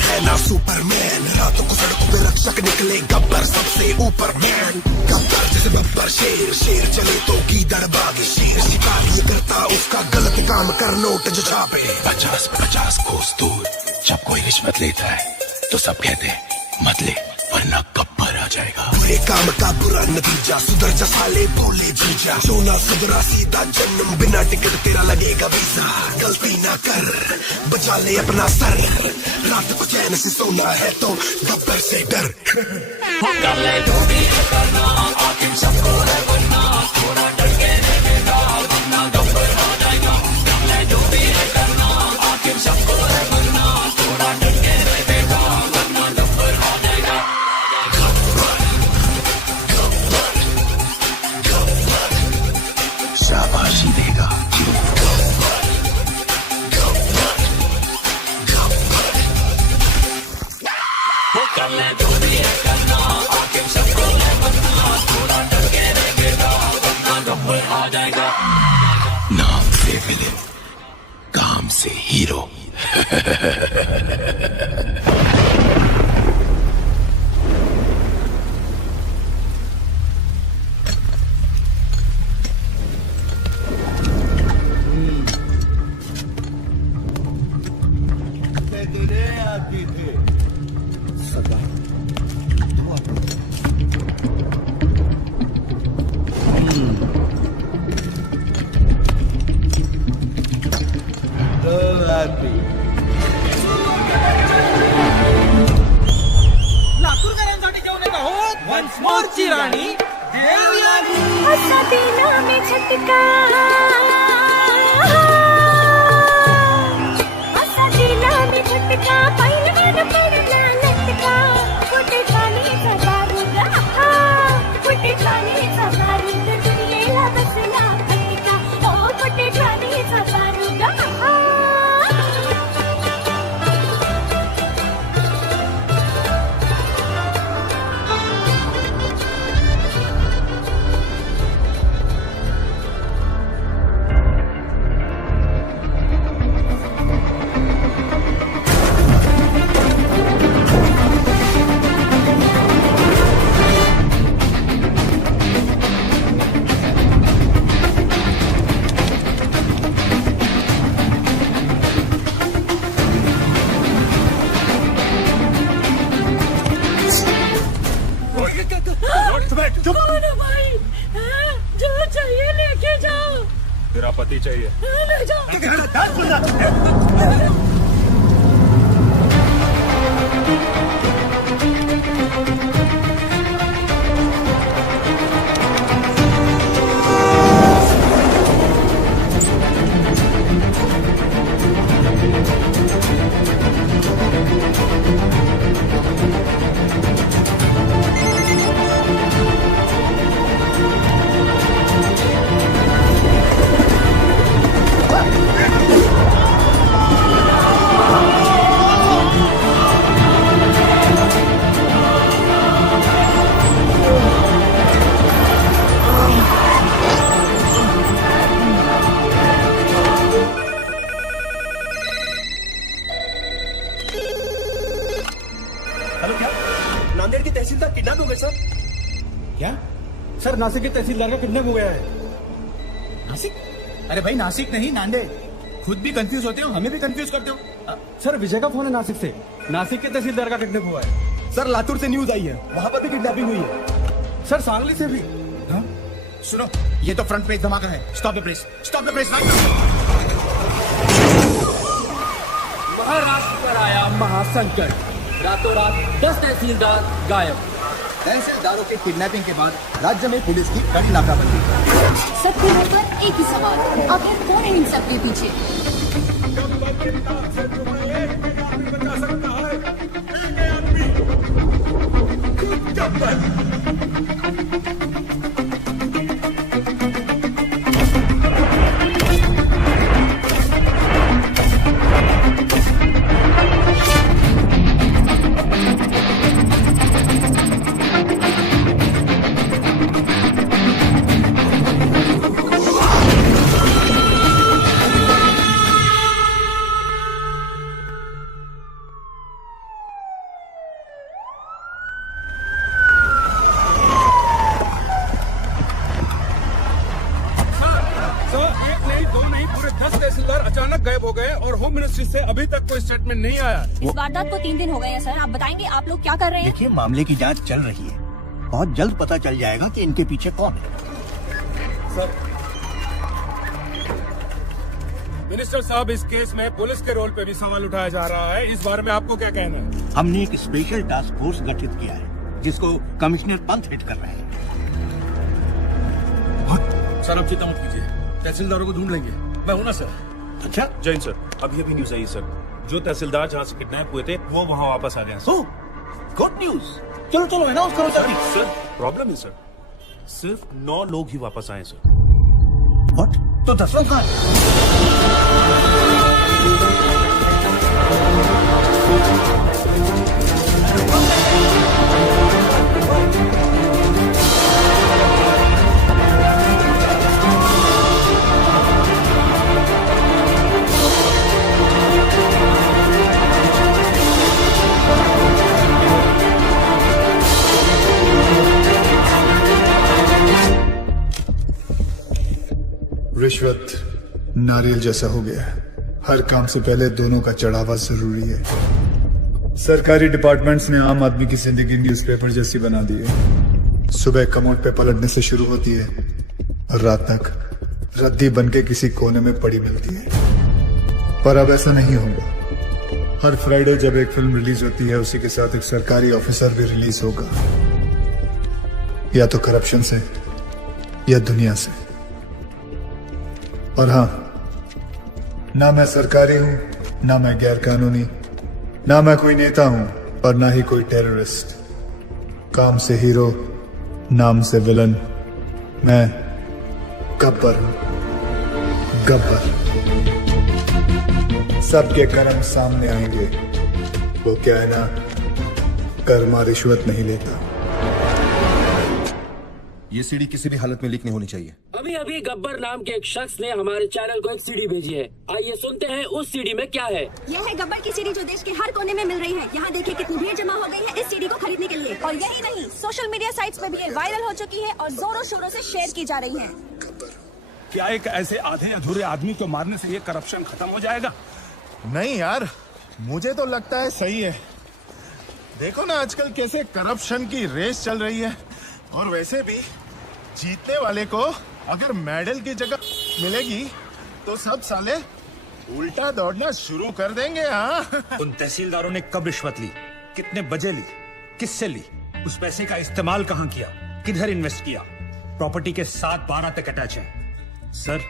है ना सुपरमैन, रातों को सड़कों पे रक्षक निकले गब्बर सबसे ऊपर मैन। गब्बर जैसे बब्बर शेर, शेर चले तो गीदड़ बाग शेर, शिकार ये करता उसका गलत काम कर नोट जो छापे। 50-50 कोस दूर जब कोई रिश्वत लेता है तो सब कहते हैं मत ले वरना गब्बर आ जाएगा। बुरे काम का बुरा नतीजा, सुधर जा साले भोले जीजा, जो ना सुधरा सीधा जन्म, बिना टिकट तेरा लगेगा वीजा। गलती ना कर बचा ले अपना सर, रात को चैन से सोना है तो गब्बर से डर। कर ले जो भी है करना, आखिर सबको है बनना, थोड़ा डर के रहेगा वरना गब्बर आ जाएगा। कर ले जो भी है करना, आखिर सबको है बनना, थोड़ा डर के रहेगा वरना गब्बर आ जाएगा। शाबाशी देगा कर ले जो भी है करना, आखिर सबको है बनना, थोड़ा डर के रहेगा वरना गब्बर आ जाएगा। नाम से विलेन, काम से हीरो। लातूरकरांसाठी घेऊन येत आहोत वन्स मोरची राणी देवयानी। असा दिला में झटका, असा दिला में झटका, पहिलवान पडला लटका, कुठे झालीचा बारूद, कुठे झालीचा बारूद, दुनियेला बसला फटका, ओ कुठे झालीचा बारूद। कौन है भाई? जो चाहिए लेके जाओ। तेरा पति चाहिए। ले जाओ। हेलो, क्या नांदेड़ की तहसीलदार किडनैप हो गए सर? क्या सर? नासिक के तहसीलदार का किडनैप हो गया है। नासिक? अरे भाई नासिक नहीं, नांदेड़। खुद भी कंफ्यूज होते हो, हमें भी कंफ्यूज करते हो। सर विजय का फोन है नासिक से, नासिक के तहसीलदार का किडनैप हुआ है। सर लातूर से न्यूज आई है, वहां पर भी किडनैपिंग हुई है। सर सांगली से भी। हाँ? सुनो, ये तो फ्रंट पेज धमाका है। Stop the press, stop the press. Maharashtra पर आया महासंकट, रातों रात 10 तहसीलदार गायब। तहसीलदारों के किडनैपिंग के बाद राज्य में पुलिस की कड़ी नाकाबंदी। सबके मुंह पर एक ही सवाल, आखिर कौन है इन सब के पीछे? मिनिस्ट्री से अभी तक कोई स्टेटमेंट नहीं आया। इस वारदात को 3 दिन हो गए हैं सर। आप बताएंगे आप लोग क्या कर रहे हैं? देखिए, मामले की जांच चल रही है। बहुत जल्द पता चल जाएगा कि इनके पीछे कौन है। सर, मिनिस्टर साहब, इस केस में पुलिस के रोल पे भी सवाल उठाया जा रहा है। इस बारे में आपको क्या कहना है? हमने एक स्पेशल टास्क फोर्स गठित किया है जिसको कमिश्नर पंत हेड कर रहे हैं। सर, आप चिंता मत कीजिए, तहसीलदारों को ढूंढ लेंगे। मैं हूं ना सर। अच्छा, जैन सर, अभी न्यूज आई सर, जो तहसीलदार जहाँ से किडनैप हुए थे वो वहाँ वापस आ गए हैं सर। Good news. चलो चलो अनाउंस करो जल्दी। सर, प्रॉब्लम है सर, सिर्फ 9 लोग ही वापस आए सर। व्हाट? तो 10 लोग कहाँ हैं? रिश्वत नारियल जैसा हो गया है। हर काम से पहले दोनों का चढ़ावा जरूरी है। सरकारी डिपार्टमेंट्स ने आम आदमी की जिंदगी न्यूज़पेपर जैसी बना दी है। सुबह कमोड पे पलटने से शुरू होती है और रात तक रद्दी बनके किसी कोने में पड़ी मिलती है। पर अब ऐसा नहीं होगा। हर फ्राइडे जब एक फिल्म रिलीज होती है उसी के साथ एक सरकारी ऑफिसर भी रिलीज होगा, या तो करप्शन से या दुनिया से। और हाँ, ना मैं सरकारी हूं, ना मैं गैर कानूनी, ना मैं कोई नेता हूं और ना ही कोई टेररिस्ट। काम से हीरो, नाम से विलन। मैं गब्बर हूं, गब्बर। सबके कर्म सामने आएंगे। वो क्या है ना, कर्मा रिश्वत नहीं लेता। ये सीडी किसी भी हालत में लीक नहीं होनी चाहिए। अभी अभी गब्बर नाम के एक शख्स ने हमारे चैनल को एक सीडी भेजी है। आइए सुनते हैं उस सीडी में क्या है। यह है गब्बर की सीडी जो देश के हर कोने में मिल रही है। यहाँ देखिए कितनी भीड़ जमा हो गई है इस सीडी को खरीदने के लिए। और यही नहीं, सोशल मीडिया साइट्स में भी ये वायरल हो चुकी है और जोरों शोरों से शेयर की जा रही है। क्या एक ऐसे आधे अधूरे आदमी को मारने से ये करप्शन खत्म हो जाएगा? नहीं यार, मुझे तो लगता है सही है। देखो ना आजकल कैसे करप्शन की रेस चल रही है। और वैसे भी जीतने वाले को अगर मेडल की जगह मिलेगी तो सब साले उल्टा दौड़ना शुरू कर देंगे। हाँ, उन तहसीलदारों ने कब रिश्वत ली, कितने बजे ली, किससे ली, उस पैसे का इस्तेमाल कहां किया, किधर इन्वेस्ट किया? प्रॉपर्टी के 7-12 तक अटैच है। सर,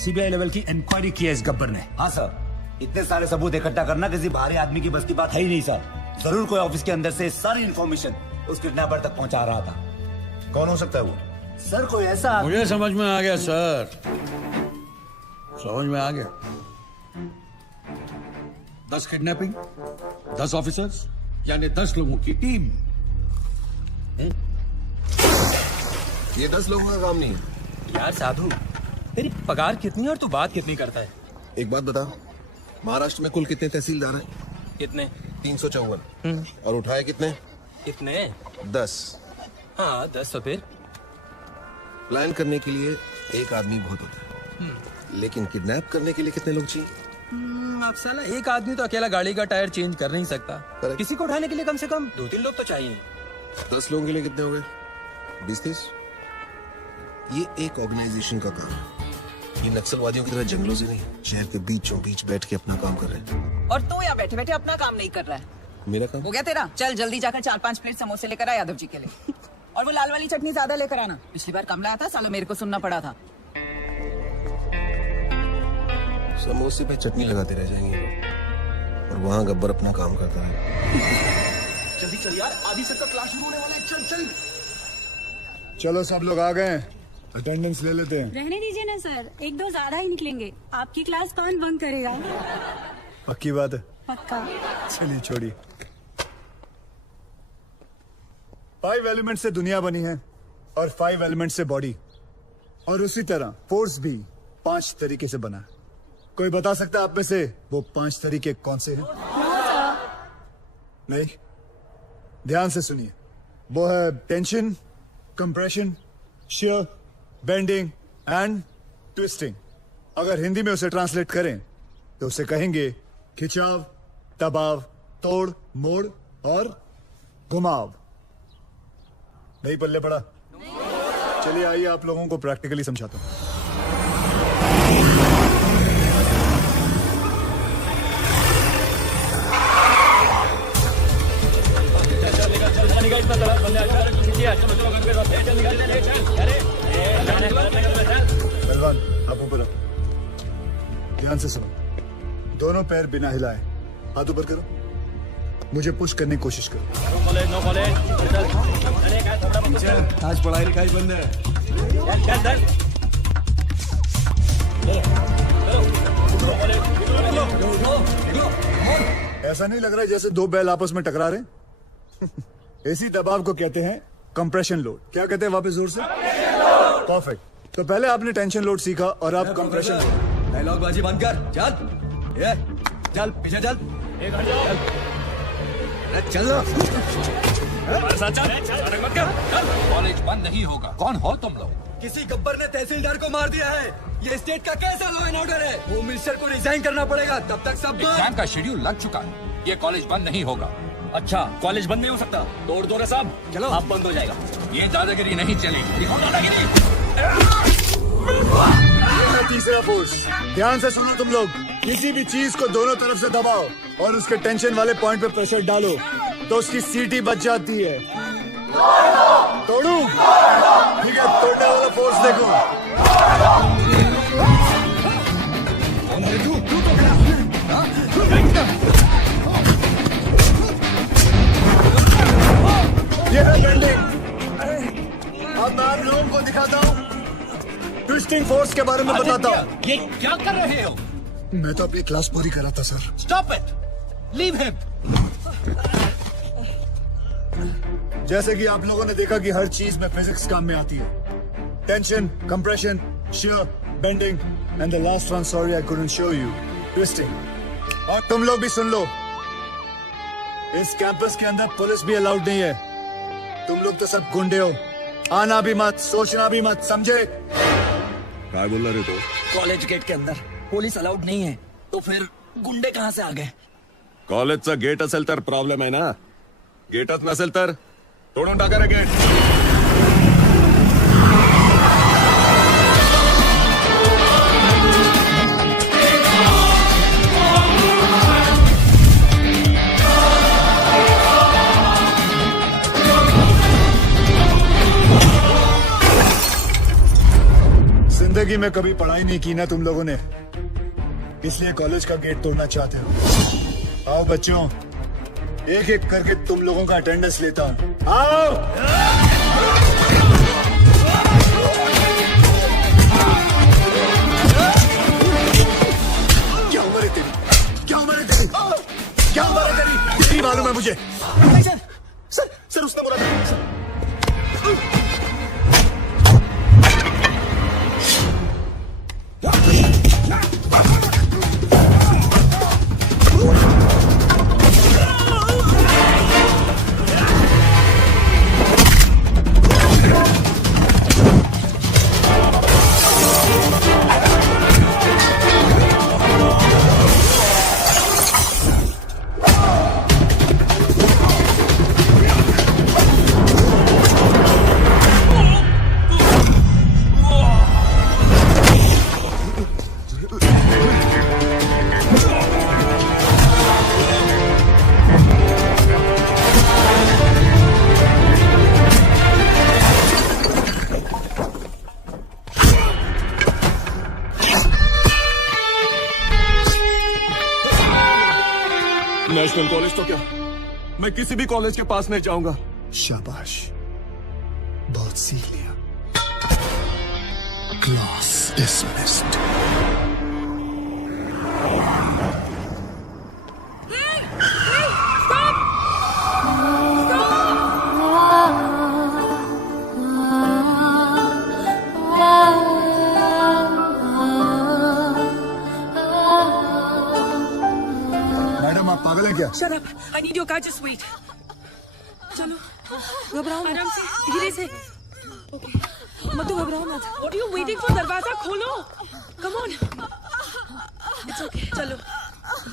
सीबीआई लेवल की इंक्वायरी की है इस गब्बर ने। हाँ सर, इतने सारे सबूत इकट्ठा करना किसी बाहरी आदमी की बस की बात है ही नहीं सर। जरूर कोई ऑफिस के अंदर से सारी इंफॉर्मेशन उस किडनैपर तक पहुंचा रहा था। कौन हो सकता है वो? सर, कोई ऐसा मुझे समझ में आ गया सर, समझ में आ गया। 10 किडनैपिंग, 10 ऑफिसर्स, यानी 10 लोगों की टीम। ये 10 लोगों का काम नहीं है। यार साधु, तेरी पगार कितनी है और तू बात कितनी करता है? एक बात बता, महाराष्ट्र में कुल कितने तहसीलदार हैं? कितने? 354। और उठाए कितने? कितने? 10। हाँ 10। तो फिर प्लान करने के लिए एक आदमी बहुत होता है, लेकिन किडनैप करने के लिए कितने लोग चाहिए? अब साला एक आदमी तो अकेला गाड़ी का टायर चेंज कर नहीं सकता। Correct. किसी को उठाने के लिए कम से कम 2-3 लोग तो चाहिए। 10 लोगों के लिए कितने हो गए? 20-30। ये एक ऑर्गेनाइजेशन का काम है। ये नक्सलवादियों की तरह जंगलों से नहीं, शहर के बीचों बीच बैठ के अपना काम कर रहे हैं। और तू यहाँ बैठे बैठे अपना काम नहीं कर रहा है। मेरा काम हो गया तेरा? चल जल्दी जाकर 4-5 प्लेट समोसे लेकर आ यादव जी के लिए। और वो लाल वाली चटनी ज्यादा लेकर आना। पिछली बार कम लाया था, सालों मेरे को सुनना पड़ा था। समोसे पे चटनी लगाते रह जाएंगे और वहां गब्बर अपना काम करता है। जल्दी चल यार, आधी से तो क्लास शुरू होने वाला है। चल चल। चलो सब लोग आ गए, अटेंडेंस ले लेते हैं। रहने दीजिए ना सर, 1-2 ज्यादा ही निकलेंगे। आपकी क्लास कौन बंक करेगा? पक्की बात है? पक्का। चलिए छोड़िए। 5 एलिमेंट से दुनिया बनी है और 5 एलिमेंट से बॉडी, और उसी तरह फोर्स भी 5 तरीके से बना है। कोई बता सकता है आप में से वो 5 तरीके कौन से हैं? नहीं, ध्यान से सुनिए। वो है tension, compression, shear, bending and twisting. अगर हिंदी में उसे ट्रांसलेट करें तो उसे कहेंगे खिंचाव, दबाव, तोड़, मोड़ और घुमाव। नहीं पल्ले पड़ा? चलिए आइए आप लोगों को प्रैक्टिकली समझाता हूं। पहलवान आप ऊपर आओ, ध्यान से सुनो। दोनों पैर बिना हिलाए हाथ ऊपर करो, मुझे पुश करने की कोशिश करो। आज पढ़ाई लिखाई बंद है। ऐसा नहीं लग रहा है जैसे दो बैल आपस में टकरा रहे हैं? इसी दबाव को कहते हैं कंप्रेशन लोड। क्या कहते हैं वापस जोर से? परफेक्ट। तो पहले आपने टेंशन लोड सीखा और अब कंप्रेशन लोड। डायलॉग बाजी बंद कर, चल ये चल पीछे चल, चल कॉलेज बंद नहीं होगा। कौन हो तुम लोग? किसी गब्बर ने तहसीलदार को मार दिया है। ये स्टेट का कैसा लॉ एंड ऑर्डर है? होम मिनिस्टर को रिजाइन करना पड़ेगा, तब तक सब एग्जाम का शेड्यूल लग चुका है। ये कॉलेज बंद नहीं होगा। अच्छा, कॉलेज बंद नहीं हो सकता? तोड़ दो रे साहब, चलो आप बंद हो जाएगा। ये दादागिरी नहीं चलेगी। दिखाओ दादागिरी। तीसरा फोर्स, ध्यान से सुनो तुम लोग। किसी भी चीज को दोनों तरफ से दबाओ और उसके टेंशन वाले पॉइंट पे प्रेशर डालो तो उसकी सीटी बच जाती है। तोड़ू? ठीक है, तोड़ने वाला फोर्स देखो। ये है बेंडिंग। अब मैं आप लोगों को दिखाता हूँ ट्विस्टिंग फोर्स के बारे में बताता हूँ। ये क्या कर रहे हो? मैं तो अपनी क्लास पूरी करा था sir. Stop it, leave him. जैसे कि आप लोगों ने देखा कि हर चीज में फिजिक्स काम में आती है। Tension, compression, shear, bending and the last one, sorry I couldn't show you, twisting. और तुम लोग भी सुन लो, इस कैंपस के अंदर पुलिस भी अलाउड नहीं है। तुम लोग तो सब गुंडे हो। आना भी मत, सोचना भी मत, समझे? क्या बोल रहे तो? कॉलेज गेट के अंदर पुलिस अलाउड नहीं है, तो फिर गुंडे कहाँ से आ गए? कॉलेजचा गेट असेल तर प्रॉब्लेम आहे ना, गेटच नसेल तर तोडून टाका रे गेट. जिंदगी में कभी पढ़ाई नहीं की ना तुम लोगों ने, इसलिए कॉलेज का गेट तोड़ना चाहते हो। आओ बच्चों, एक एक करके तुम लोगों का अटेंडेंस लेता हूं। आओ। क्या उम्र है तेरी? क्या उम्र है तेरी? क्या उम्र है तेरी? इतनी मालूम है मुझे। सर उसने बोला था। नेशनल कॉलेज तो क्या, मैं किसी भी कॉलेज के पास नहीं जाऊंगा. शाबाश, बहुत सीख लिया. Class dismissed. मैडम आप पागल है क्या? Shut up. I need your car. Just wait. चलो, घबराओ मत. आराम से, धीरे से. मत घबराओ मत. What are you waiting for? दरवाजा खोलो. Come on. It's okay. चलो.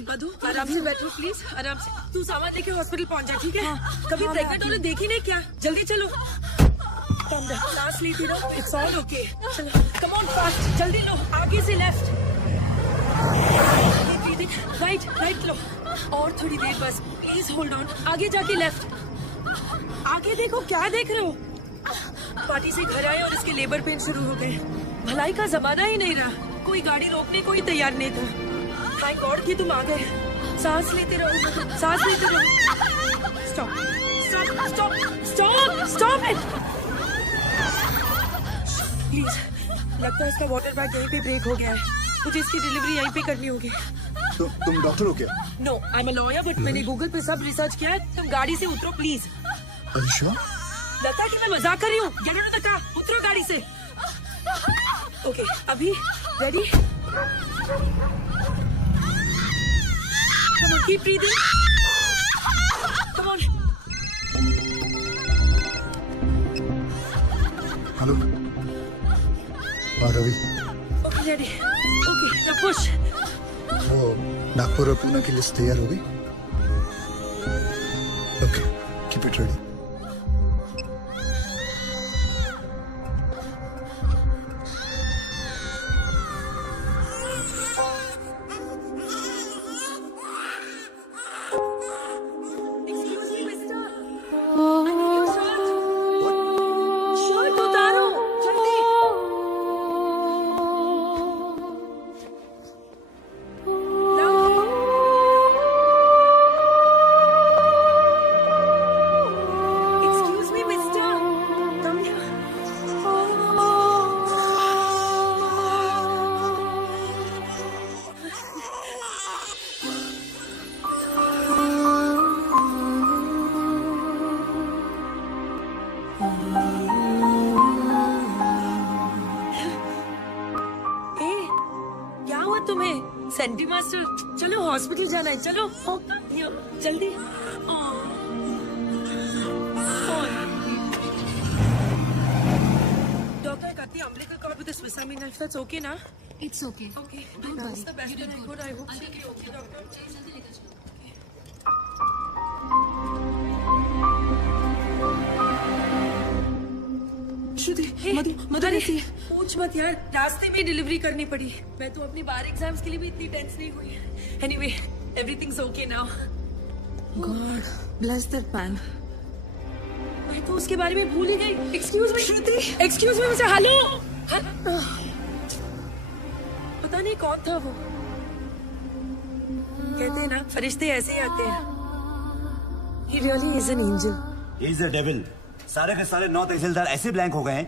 मधु आराम से बैठो प्लीज, आराम से। तू सामान लेके हॉस्पिटल पहुंच जा, ठीक है? कभी प्रेग्नेंट होने देखी नहीं क्या? जल्दी चलो। सांस लेती रहो, इट्स ऑल ओके। चलो कम ऑन फास्ट, जल्दी लो। आगे से लेफ्ट, राइट राइट लो। और थोड़ी देर बस, प्लीज होल्ड ऑन। आगे जाके लेफ्ट। आगे देखो, क्या देख रहे हो? पार्टी से घर आए और इसके लेबर पेन शुरू हो गए। भलाई का जमाना ही नहीं रहा, कोई गाड़ी रोकने को ही तैयार नहीं था। थैंक गॉड कि तुम आ गए। सांस लेते रहो, सांस लेते रहो। Stop stop stop stop stop it please. लगता है इसका वाटर बैग यहीं पे ब्रेक हो गया है। मुझे इसकी डिलीवरी यहीं पे करनी होगी। तुम डॉक्टर हो क्या? No, I am a lawyer, but मैंने गूगल पे सब रिसर्च किया है। तुम गाड़ी से उतरो प्लीज। अच्छा, लगता है कि मैं मजाक कर रही हूँ। Get out of the car, उतरो गाड़ी से। ओके, अभी ready? Come on, keep breathing. Come on. Hello Ravi, okay ready. Okay now push. वो नागपुर और पुणे की लिस्ट तैयार हो गई? Okay, keep it ready. Shirt उतारो जल्दी। Excuse me, mister. Come here. ए, क्या हुआ तुम्हें? सेंटी मास्टर, चलो हॉस्पिटल जाना है, चलो। जल्दी। डॉक्टर कहती है umbilical cord with a Swiss Army knife. That's okay ना? It's okay. Okay. That's the best and I hope she'll be okay, doctor. श्रुति, मधु ऐसी पूछ मत यार, रास्ते में डिलीवरी करनी पड़ी। मैं तो अपनी बार एग्जाम्स के लिए भी इतनी टेंस नहीं हुई। Anyway, everything's okay now. God bless that man. मैं तो उसके बारे में भूल ही गई। एक्सक्यूज मी श्रुति, एक्सक्यूज मी मिस्टर, हेलो। पता नहीं कौन था वो। कहते हैं ना, फरिश्ते ऐसे ही आते हैं। He really is an angel. He is a devil. सारे के सारे 9 तहसीलदार ऐसे ब्लैंक हो गए हैं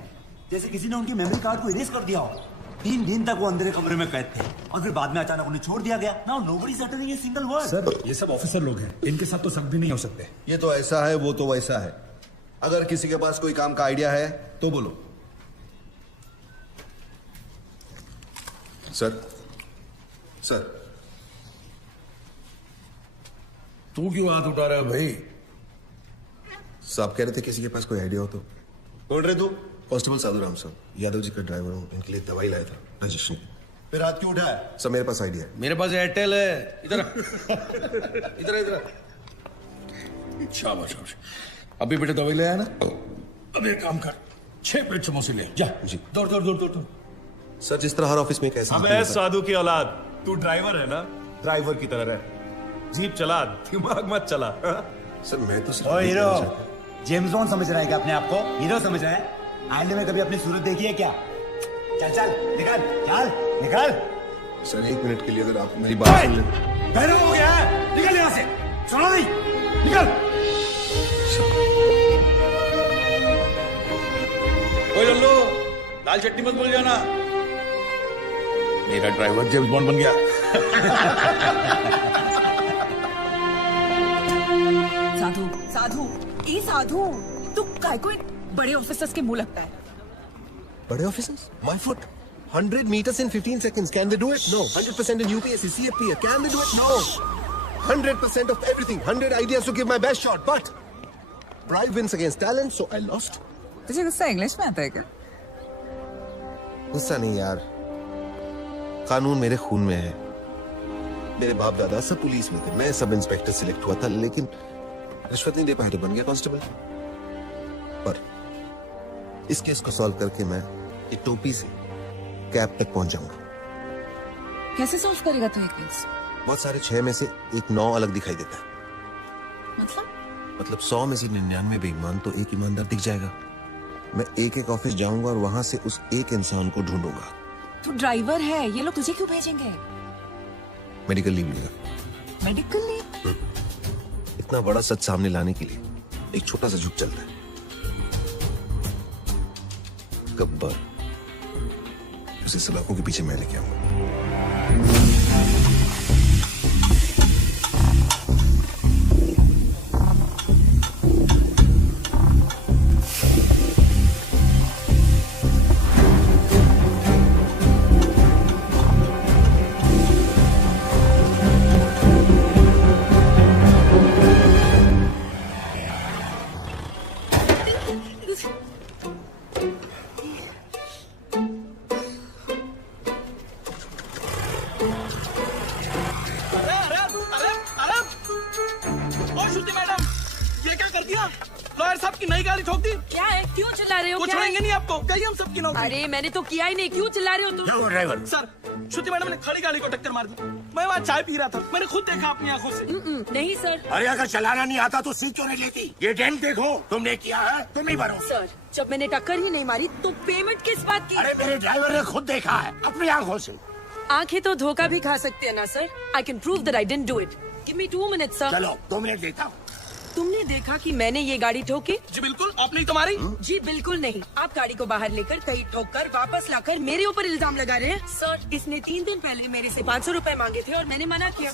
जैसे किसी ने उनकी मेमोरी कार्ड को इरेज कर दिया हो। 3 दिन तक वो अंदर कमरे में कैद थे और फिर बाद में अचानक उन्हें छोड़ दिया गया। Now nobody is uttering a single word. Sir, ये सब ऑफिसर लोग हैं, इनके साथ तो शक भी नहीं हो सकते। ये तो ऐसा है, वो तो वैसा है। अगर किसी के पास कोई काम का आइडिया है तो बोलो। सर, सर, तू क्यों हाथ उठा रहा है भाई? साहब कह रहे थे किसी के पास कोई आइडिया हो तो। बोल रहे तू? कांस्टेबल साधु राम साहब, यादव जी का ड्राइवर हूँ, इनके लिए दवाई लाया था रजिस्ट्रेशन की। फिर हाथ क्यों उठाया? सर मेरे पास आइडिया है। मेरे पास एयरटेल है। इधर इधर इधर। शाबाश शाबाश। अभी बेटे दवाई ले आया ना? अब एक काम कर, 6 प्लेट समोसे ले जा। जी। दौड़ दौड़ दौड़ दौड़। सर जिस तरह हर ऑफिस में कैसा अबे साधु की औलाद, तू ड्राइवर है ना? ड्राइवर की तरह रह, जीप चला, दिमाग मत चला। सर मैं तो ओ हीरो, जेम्स बॉन्ड समझ रहा है क्या अपने आप को? हीरो समझ रहा है? आईने में कभी अपनी सूरत देखी है क्या? चल चल निकल, चल निकल। सर 1 मिनट के लिए अगर आप मेरी बात सुन लें। बहरों हो गया है, निकल यहाँ से। सुनो नहीं, निकल। ओए लल्लू, लाल चट्टी मत भूल जाना। मेरा ड्राइवर जेम्स बॉन्ड बन गया। साधु, साधु, ई साधु, तू काय को बड़े ऑफिसर्स के मुंह लगता है? बड़े officers? My foot. 100 meters in 15 seconds. Can they do it? No. 100% in UPSC, CFP. Can they do it? No. 100% of everything. 100 ideas to give my best shot. But pride wins against talent, so I lost. तुझे गुस्सा English में आता है क्या? गुस्सा नहीं यार, कानून मेरे खून में है। मेरे बाप दादा सब पुलिस में थे, मैं सब इंस्पेक्टर सिलेक्ट हुआ था, लेकिन रिश्वत नहीं दे पाया तो बन गया कांस्टेबल। पर इस केस को सॉल्व करके मैं ये टोपी से कैब तक पहुंच जाऊंगा। कैसे सॉल्व करेगा तू एक केस? बहुत सारे 6 में से एक 9 अलग दिखाई देता है। मतलब 100 में से 99 बेईमान तो एक ईमानदार दिख जाएगा। मैं एक एक ऑफिस जाऊंगा और वहां से उस एक इंसान को ढूंढूंगा। तू ड्राइवर है, ये लोग तुझे क्यों भेजेंगे? मेडिकल लीव लेगा। Medical leave? इतना बड़ा सच सामने लाने के लिए एक छोटा सा झुक चलता है। गब्बर, उसे सलाखों के पीछे मैं लेके आऊंगा। लॉयर साहब की नई गाड़ी ठोक दी। क्या है, क्यों चिल्ला रहे हो? कुछ छोड़ेंगे नहीं आपको, कहीं हम सबकी नौकरी। अरे मैंने तो किया ही नहीं, क्यों चिल्ला रहे हो तुम? ड्राइवर सर, श्रुति मैडम ने खड़ी गाड़ी को टक्कर मार दी। मैं वहाँ चाय पी रहा था, मैंने खुद देखा अपनी आंखों से। नहीं सर। अरे अगर चलाना नहीं आता तो सीट क्यों नहीं लेती? ये डेंट देखो, तुमने किया है, तुम नहीं भरो। सर, जब मैंने टक्कर ही नहीं मारी तो पेमेंट किस बात की? अरे मेरे ड्राइवर ने खुद देखा है अपनी आंखों से। आंखें तो धोखा भी खा सकते हैं ना sir. I can prove that I didn't do it. Give me 2 minutes sir. चलो 2 मिनट देता हूँ। तुमने देखा कि मैंने ये गाड़ी ठोकी? जी बिल्कुल, आपने ही तुम्हारी। जी बिल्कुल नहीं, आप गाड़ी को बाहर लेकर कहीं ठोक कर वापस लाकर मेरे ऊपर इल्जाम लगा रहे हैं। सर, इसने 3 दिन पहले मेरे से 500 रुपए मांगे थे और मैंने मना किया।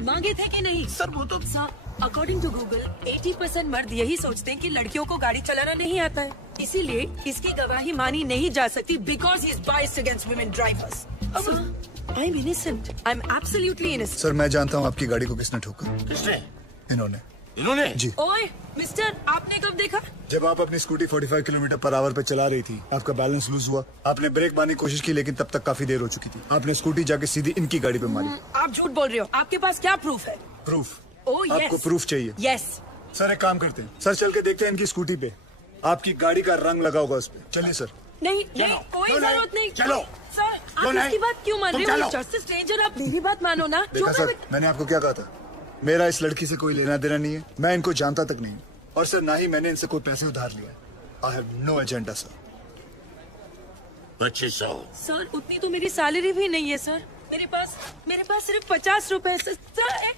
मांगे थे कि नहीं? सर वो तो सर, अकॉर्डिंग टू गूगल 80% मर्द यही सोचते हैं कि लड़कियों को गाड़ी चलाना नहीं आता है, इसीलिए इसकी गवाही मानी नहीं जा सकती because he is biased against women drivers. I am innocent, I am absolutely innocent. Sir मैं जानता हूँ आपकी गाड़ी को किसने ठोका। किसने? इन्होंने। इन्होंने? जी। ओए मिस्टर, आपने कब देखा? जब आप अपनी स्कूटी 45 किलोमीटर पर आवर पे चला रही थी, आपका बैलेंस लूज हुआ, आपने ब्रेक मारने की कोशिश की लेकिन तब तक काफी देर हो चुकी थी। आपने स्कूटी जाके सीधी इनकी गाड़ी पे मारी। आप झूठ बोल रहे हो, आपके पास क्या प्रूफ है? प्रूफ? Oh yes. आपको प्रूफ चाहिए? यस। सर एक काम करते हैं, सर चल के देखते हैं इनकी स्कूटी पे आपकी गाड़ी का रंग लगा होगा उस पे। चलिए सर। नहीं नहीं, कोई जरूरत नहीं। चलो सर, आप इसकी बात क्यों मान रहे हो? जस्ट स्ट्रेंजर, आप मेरी बात मानो ना। देखा सर, मैंने आपको क्या कहा था, मेरा इस लड़की से कोई लेना देना नहीं है, मैं इनको जानता तक नहीं, और सर ना ही मैंने इनसे कोई पैसे उधार लिया। I have no agenda sir. 2500। Sir उतनी तो मेरी सैलरी भी नहीं है सर, मेरे पास सिर्फ 50 रुपए है सर।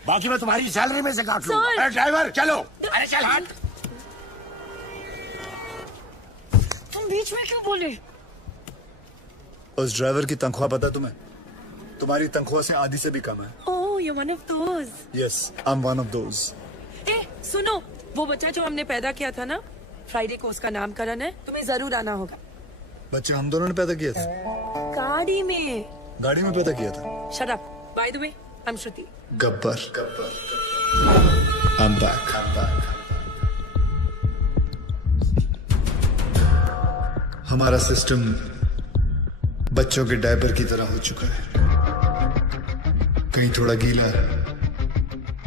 बाकी मैं तुम्हारी सैलरी में से काट सर। लूंगा। ड्राइवर चलो। अरे चल हट। तुम बीच में क्यों बोले? उस ड्राइवर की तनख्वाह पता तुम्हें? तुम्हारी तनख्वाह से आधी से भी कम है। Oh, you one of those. Yes, I am one of those. ए सुनो, वो बच्चा जो हमने पैदा किया था ना, फ्राइडे को उसका नामकरण है, तुम्हें जरूर आना होगा। बच्चे हम दोनों ने पैदा किया था? गाड़ी में। गाड़ी में पैदा किया था? Shut up. By the way, I am Shruti. Gabbar. I'm back. हमारा सिस्टम बच्चों के डायपर की तरह हो चुका है, कहीं थोड़ा गीला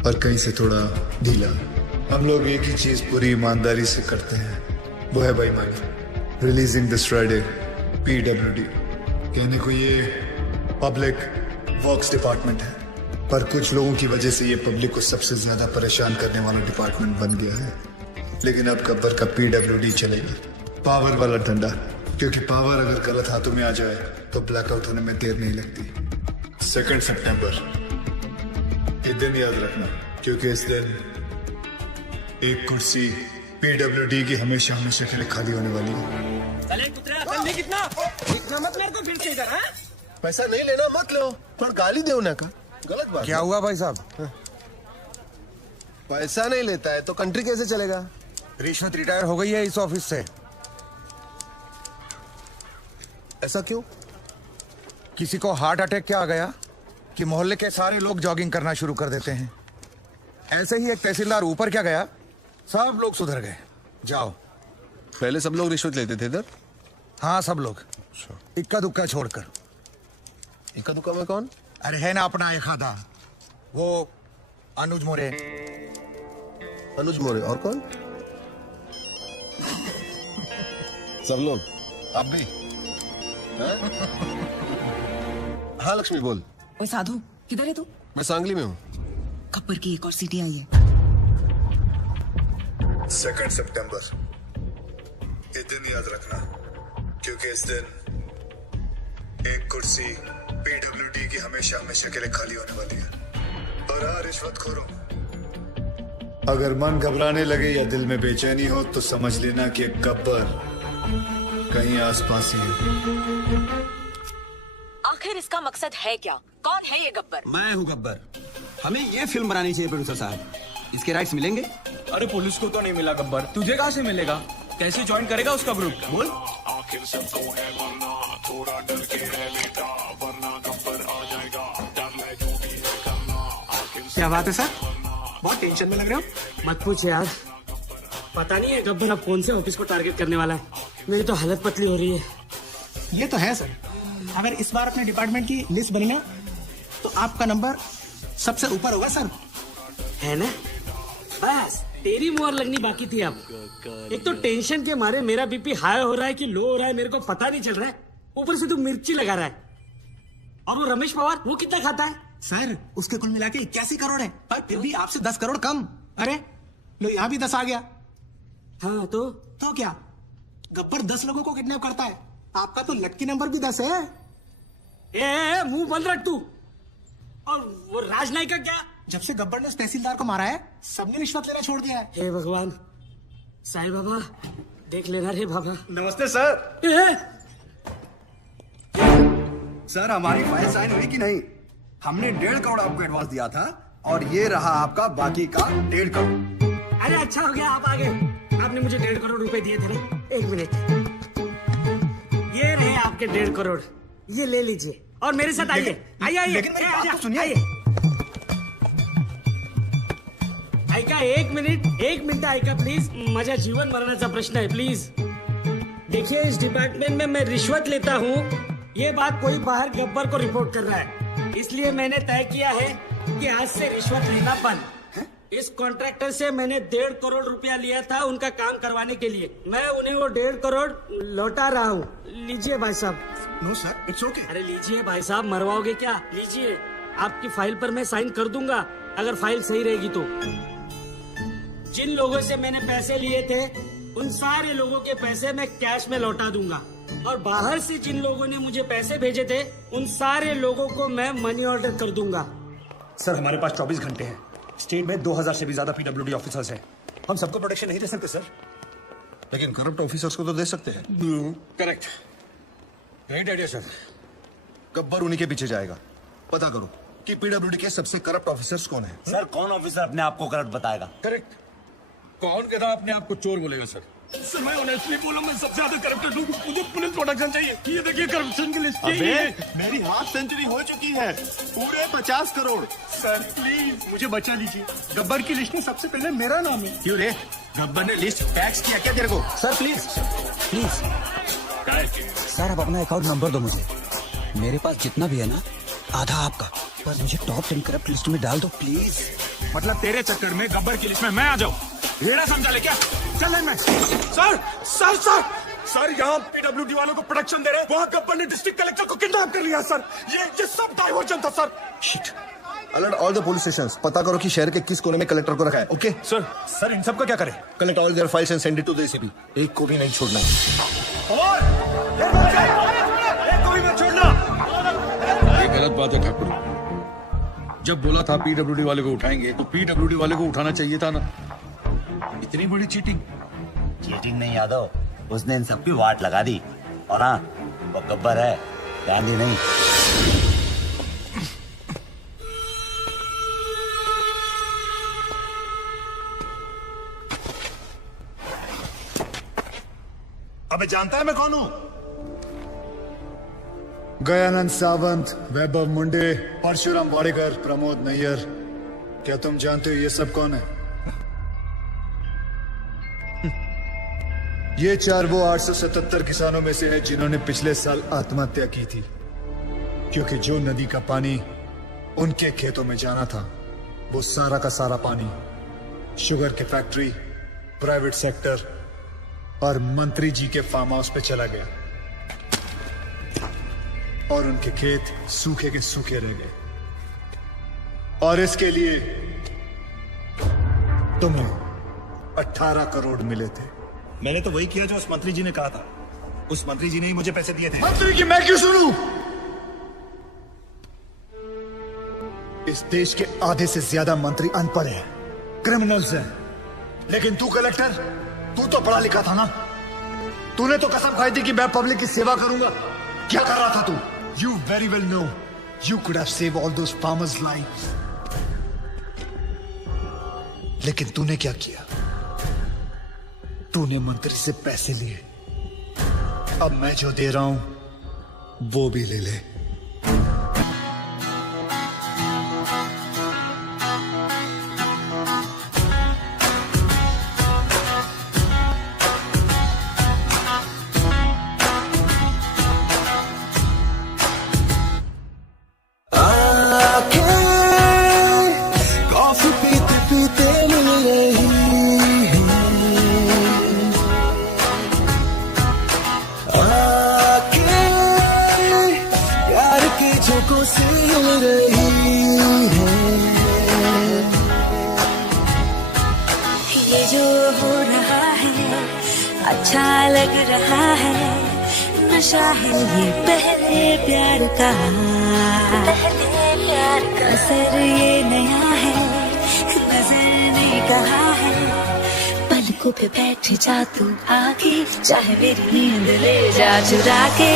और कहीं से थोड़ा ढीला। हम लोग एक ही चीज पूरी ईमानदारी से करते हैं, वो है बेईमानी। Releasing this Friday PWD। कहने को ये पब्लिक वर्क्स डिपार्टमेंट है, पर कुछ लोगों की वजह से ये पब्लिक को सबसे ज्यादा परेशान करने वाला डिपार्टमेंट बन गया है। लेकिन अब गब्बर का PWD चलेगा, पावर वाला डंडा, क्योंकि पावर अगर गलत हाथों में आ जाए तो ब्लैकआउट होने में देर नहीं लगती। 2 सितंबर, ये दिन याद रखना, क्योंकि इस दिन एक कुर्सी PWD की हमेशा हमेशा के लिए खाली होने वाली है। चले पुत्रा, चल कितना मत मार, तो फिर से इधर। पैसा नहीं लेना मत लो, पर गाली दो ना का गलत बात। क्या हुआ भाई साहब? पैसा नहीं लेता है तो कंट्री कैसे चलेगा? रिश्वत रिटायर हो गई है इस ऑफिस से। ऐसा क्यों? किसी को हार्ट अटैक क्या आ गया कि मोहल्ले के सारे लोग जॉगिंग करना शुरू कर देते हैं। ऐसे ही एक तहसीलदार ऊपर क्या गया, सब लोग सुधर गए। जाओ। पहले सब लोग रिश्वत लेते थे इधर? हाँ सब लोग, इक्का दुक्का छोड़कर। इक्का दुक्का में कौन? अरे है ना अपना एक आधा, वो अनुज मोरे। अनुज मोरे और कौन? सब लोग। आप भी? हाँ लक्ष्मी बोल। ओए साधु, किधर है तू? मैं सांगली में हूँ। गब्बर की एक और सीटी आई है। 2 सितंबर, ये दिन याद रखना, क्योंकि इस दिन एक कुर्सी पीडब्ल्यूडी की हमेशा हमेशा के लिए खाली होने वाली है। और हाँ रिश्वतखोरों, अगर मन घबराने लगे या दिल में बेचैनी हो तो समझ लेना कि गब्बर कहीं आसपास ही है। आखिर इसका मकसद है क्या? कौन है ये गब्बर? मैं हूँ गब्बर। हमें ये फिल्म बनानी चाहिए प्रोड्यूसर साहब। इसके राइट्स मिलेंगे? अरे पुलिस को तो नहीं मिला गब्बर, तुझे कहाँ से मिलेगा? कैसे ज्वाइन करेगा उसका ग्रुप? बोल। क्या बात है सर, बहुत टेंशन में लग रहे हो। मत पूछ यार, पता नहीं है गब्बर अब कौन से ऑफिस को टारगेट करने वाला है। मेरी तो हालत पतली हो रही है। ये तो है सर, अगर इस बार अपने डिपार्टमेंट की लिस्ट बनी ना तो आपका नंबर सबसे ऊपर होगा सर। है ना? बस तेरी मुहर लगनी बाकी थी अब। एक तो टेंशन के मारे मेरा बीपी हाई हो रहा है कि लो हो रहा है मेरे को पता नहीं चल रहा है। ऊपर से तू मिर्ची लगा रहा है। और वो रमेश पवार, वो कितना खाता है? सर उसके कुल मिला के 81 करोड़ है, पर फिर भी आपसे 10 करोड़ कम। अरे लो यहाँ भी 10 आ गया। हाँ तो क्या गब्बर 10 लोगों को किडनैप करता है? आपका तो लकी नंबर भी 10 है। ए मुंह बंद रख तू। और वो राजनायक का क्या? जब से गब्बर ने उस तहसीलदार को मारा है सबने रिश्वत लेना छोड़ दिया है। हे भगवान, साईं बाबा देख लेना रे बाबा। नमस्ते सर। सर हमारी फाइल साइन हुई कि नहीं? हमने 1.5 करोड़ आपको एडवांस दिया था और ये रहा आपका बाकी का 1.5 करोड़। अरे अच्छा हो गया आप आ गए। आपने मुझे 1.5 करोड़ रुपए दिए थे ना। एक मिनट, ये रहे आपके 1.5 करोड़, ये ले लीजिए और मेरे साथ आइए। आइए लेकिन मेरी बात तो सुनिए। आइका एक मिनिट आइका प्लीज। माझ्या जीवन मरणाचा प्रश्न है, प्लीज। देखिए इस डिपार्टमेंट में मैं रिश्वत लेता हूँ, ये बात कोई बाहर गब्बर को रिपोर्ट कर रहा है, इसलिए मैंने तय किया है कि आज से रिश्वत लेना बंद। इस कॉन्ट्रैक्टर से मैंने 1.5 करोड़ रुपया लिया था उनका काम करवाने के लिए। मैं उन्हें वो 1.5 करोड़ लौटा रहा हूँ। लीजिए भाई साहब। No sir, it's okay. अरे लीजिए भाई साहब, मरवाओगे क्या? लीजिए, आपकी फाइल पर मैं साइन कर दूंगा अगर फाइल सही रहेगी तो। जिन लोगों से मैंने पैसे लिए थे उन सारे लोगों के पैसे मैं कैश में लौटा दूंगा, और बाहर से जिन लोगों ने मुझे पैसे भेजे थे उन सारे लोगों को मैं मनी ऑर्डर कर दूंगा। सर हमारे पास 24 घंटे हैं। स्टेट में 2000 से भी ज्यादा पीडब्ल्यूडी ऑफिसर्स हैं। हम सबको प्रोटेक्शन नहीं दे सकते सर। लेकिन करप्ट ऑफिसर्स को तो दे सकते हैं। Correct, great idea sir. Gabbar उन्हीं के पीछे जाएगा। पता करो कि पीडब्ल्यूडी के सबसे करप्ट ऑफिसर्स कौन है। सर कौन ऑफिसर अपने आप को करप्ट बताएगा? करेक्ट, कौन कहता अपने आप को चोर बोलेगा सर? सर मैं ऑनेस्टली बोला, मैं सबसे ज्यादा करप्टेड हूँ। मुझे पुलिस प्रोटेक्शन चाहिए। ये देखिए करप्शन की लिस्ट। मेरी हाफ सेंचुरी हो चुकी है, पूरे 50 करोड़। सर प्लीज मुझे बचा लीजिए। गब्बर की लिस्ट में सबसे पहले मेरा नाम है। क्यों रे, गब्बर ने लिस्ट टैक्स किया क्या तेरे को? सर प्लीज सर अब अपना अकाउंट नंबर दो मुझे। मेरे पास जितना भी है ना आधा आपका, पर मुझे टॉप 10 करप्ट लिस्ट में डाल दो प्लीज। मतलब तेरे चक्कर में गब्बर की लिस्ट में मैं आ जाऊं? रेड़ा समझा ले क्या? चल मैं। सर सर सर सर यहाँ पीडब्ल्यूडी वालों को प्रोटेक्शन दे रहे हैं, वहाँ गब्बर ने डिस्ट्रिक्ट कलेक्टर को किडनैप कर लिया सर। ये सब डाइवर्जन था sir. Shit. Alert all the police stations. पता करो कि शहर के किस कोने में कलेक्टर को रखा है। ओके सर इन सब का क्या करें? Collect all their files and send it to the ACP. एक को भी नहीं छोड़ना। एक को भी मत छोड़ना। ये गलत बात है ठाकुर। जब बोला था पीडब्ल्यूडी वाले को उठाएंगे तो पीडब्ल्यूडी वाले को उठाना चाहिए था ना। इतनी बड़ी चीटिंग नहीं यादव, उसने इन सबकी वाट लगा दी। और हाँ, वो गब्बर है, गांधी नहीं। अबे जानता है मैं कौन हूं? गयानंद सावंत, वैभव मुंडे, परशुराम वाडेकर, प्रमोद नैयर। क्या तुम जानते हो ये सब कौन है? ये 4 वो 877 किसानों में से है जिन्होंने पिछले साल आत्महत्या की थी, क्योंकि जो नदी का पानी उनके खेतों में जाना था वो सारा का सारा पानी शुगर की फैक्ट्री, प्राइवेट सेक्टर और मंत्री जी के फार्म हाउस पे चला गया और उनके खेत सूखे के सूखे रह गए। और इसके लिए तुम्हें 18 करोड़ मिले थे। मैंने तो वही किया जो उस मंत्री जी ने कहा था। उस मंत्री जी ने ही मुझे पैसे दिए थे। मंत्री की मैं क्यों सुनूं? इस देश के आधे से ज्यादा मंत्री अनपढ़ हैं, क्रिमिनल्स हैं। लेकिन तू कलेक्टर, तू तो पढ़ा लिखा था ना। तूने तो कसम खाई थी कि मैं पब्लिक की सेवा करूंगा। क्या कर रहा था तू? You very well know you could have save all those farmers lives. लेकिन तूने क्या किया? तूने मंत्री से पैसे लिए। अब मैं जो दे रहा हूं वो भी ले ले। कॉफी पीते पीते मिल रही आके प्यार के झोंकों से मिल रही है। ये जो हो रहा है अच्छा लग रहा है, नशा है ये पहले प्यार का। असर ये नया है, नजर ने कहा है, पलकों पे बैठ जा तू आके, चाहे मेरी नींद ले जा चुरा के।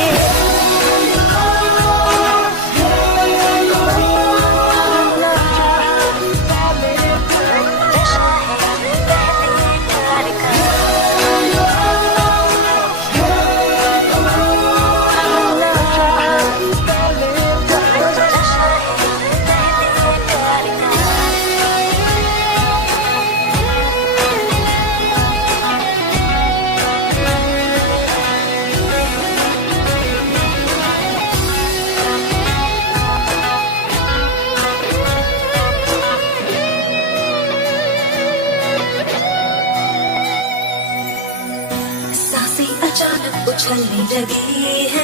अचानक उछलने लगी है,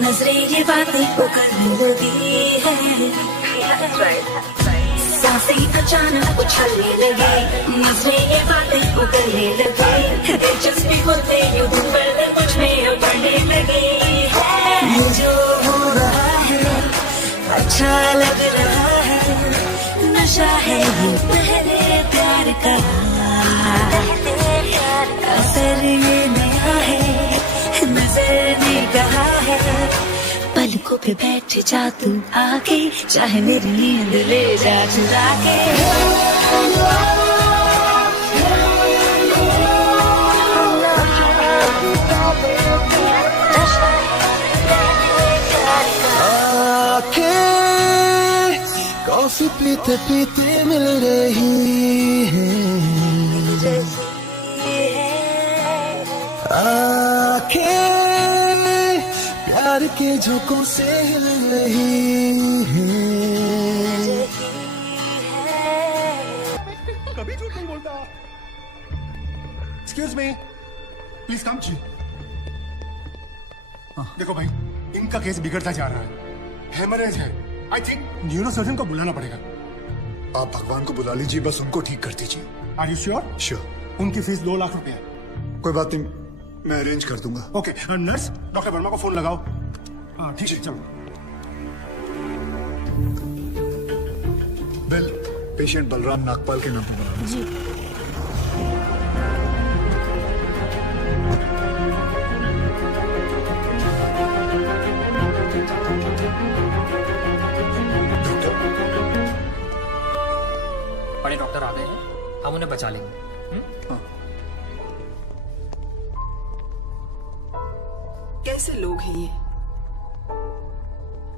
नजरें ये बातें उगलने लगी है। सांसें अचानक उछलने लगी, नजरें ये बातें उगलने लगी। दिलचस्पी होते यूं बढ़ने मुझ में बढ़ने लगी है। ये जो हो रहा है अच्छा लग रहा है, नशा है ये पहले प्यार का। असर ये नया है, नजर ने कहा है, पलकों पे बैठ जा तू आके, चाहे मेरी नींद ले जा चुरा के। आके कॉफी पीते पीते मिल रही है, आके प्यार के झोंकों से हिल रही है। कभी झूठ नहीं बोलता। Excuse me, please come. देखो भाई, इनका केस बिगड़ता जा रहा है, हेमरेज है। आई थिंक न्यूरोसर्जन को बुलाना पड़ेगा। आप भगवान को बुला लीजिए, बस उनको ठीक कर दीजिए। Are you sure? श्योर। उनकी फीस 2 लाख रुपए है। कोई बात नहीं, मैं अरेंज कर दूंगा। ओके, नर्स डॉक्टर वर्मा को फोन लगाओ। हाँ ठीक है, चलो। बिल पेशेंट बलराम नागपाल के नाम पर बना जी। बड़े डॉक्टर आ गए हैं, हम उन्हें बचा लेंगे। कैसे लोग हैं ये,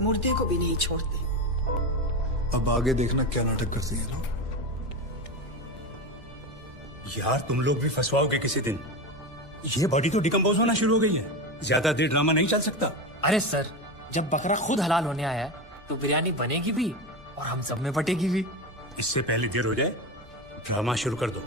मुर्दे को भी नहीं छोड़ते। अब आगे देखना क्या नाटक करती है लोग। यार तुम लोग भी फंसवाओगे किसी दिन। ये बॉडी तो डिकम्पोज होना शुरू हो गई है, ज्यादा देर ड्रामा नहीं चल सकता। अरे सर, जब बकरा खुद हलाल होने आया है तो बिरयानी बनेगी भी और हम सब में पटेगी भी। इससे पहले देर हो जाए, ड्रामा शुरू कर दो।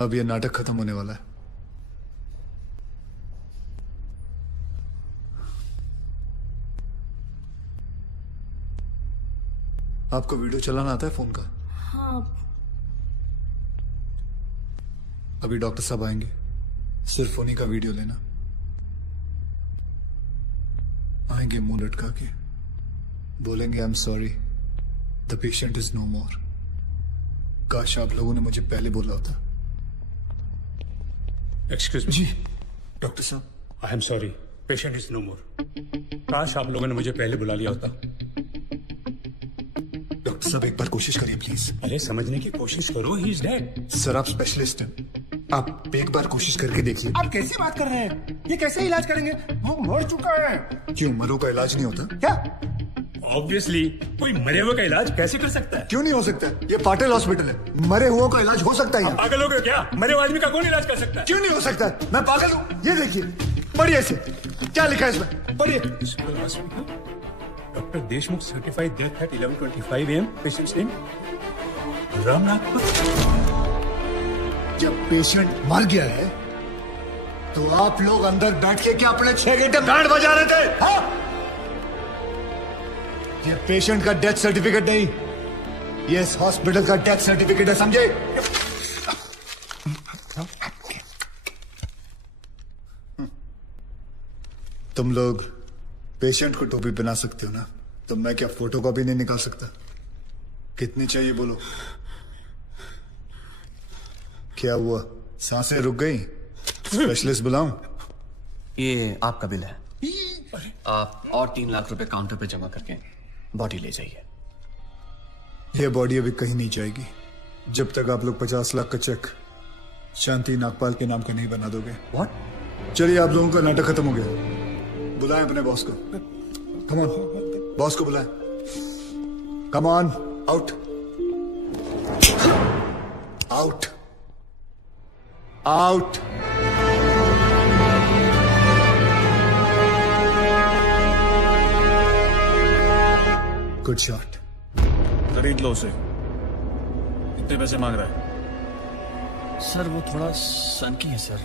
अब ये नाटक खत्म होने वाला है। आपको वीडियो चलाना आता है फोन का? हाँ। अभी डॉक्टर साहब आएंगे, सिर्फ उन्हीं का वीडियो लेना। आएंगे मुंह लटका के, बोलेंगे I am sorry, the patient is no more. काश आप लोगों ने मुझे पहले बोला होता। एक्सक्यूज मी जी डॉक्टर साहब, I am sorry, patient is no more. काश आप लोगों ने मुझे पहले बुला लिया होता। डॉक्टर साहब एक बार कोशिश करिए प्लीज। अरे समझने की कोशिश करो, ही इज डेड। सर आप स्पेशलिस्ट हैं, आप एक बार कोशिश करके देखिए। आप कैसी बात कर रहे हैं? ये कैसे इलाज करेंगे? वो मर चुका है। क्यों, मरो का इलाज नहीं होता क्या? ऑब्वियसली कोई मरे हुए का इलाज कैसे कर सकता है? क्यों नहीं हो सकता? ये पाटिल हॉस्पिटल है, मरे हुओं का इलाज हो सकता है यहाँ। पागल हो गए क्या? मरे हुए आदमी का कौन इलाज कर सकता है? क्यों नहीं हो सकता? मैं पागल हूँ? ये देखिए, पढ़िए इसे, क्या लिखा है इसमें, पढ़िए। Doctor Deshmukh certified death eight 11:25 AM। Patients name Ramnath. जब पेशेंट मर गया है तो आप लोग अंदर बैठ के क्या अपने 6 घंटे बैंड बजा रहे थे? हाँ? ये पेशेंट का डेथ सर्टिफिकेट नहीं, ये इस हॉस्पिटल का डेथ सर्टिफिकेट है, समझे? तुम लोग पेशेंट को टोपी पहना सकते हो ना, तो मैं क्या फोटो कॉपी नहीं निकाल सकता? कितनी चाहिए बोलो? क्या हुआ, सांसें रुक गई? स्पेशलिस्ट बुलाऊं? ये आपका बिल है, आप और 3 लाख रुपए काउंटर पे जमा करके बॉडी ले जाइए। ये बॉडी अभी कहीं नहीं जाएगी जब तक आप लोग 50 लाख का चेक शांति नागपाल के नाम का नहीं बना दोगे। व्हाट? चलिए, आप लोगों का नाटक खत्म हो गया। बुलाएं अपने बॉस को। कम ऑन, बॉस को बुलाएं। Come on, out out out. Good shot. खरीद लो उसे। कितने पैसे मांग रहा है? सर वो थोड़ा सनकी है सर,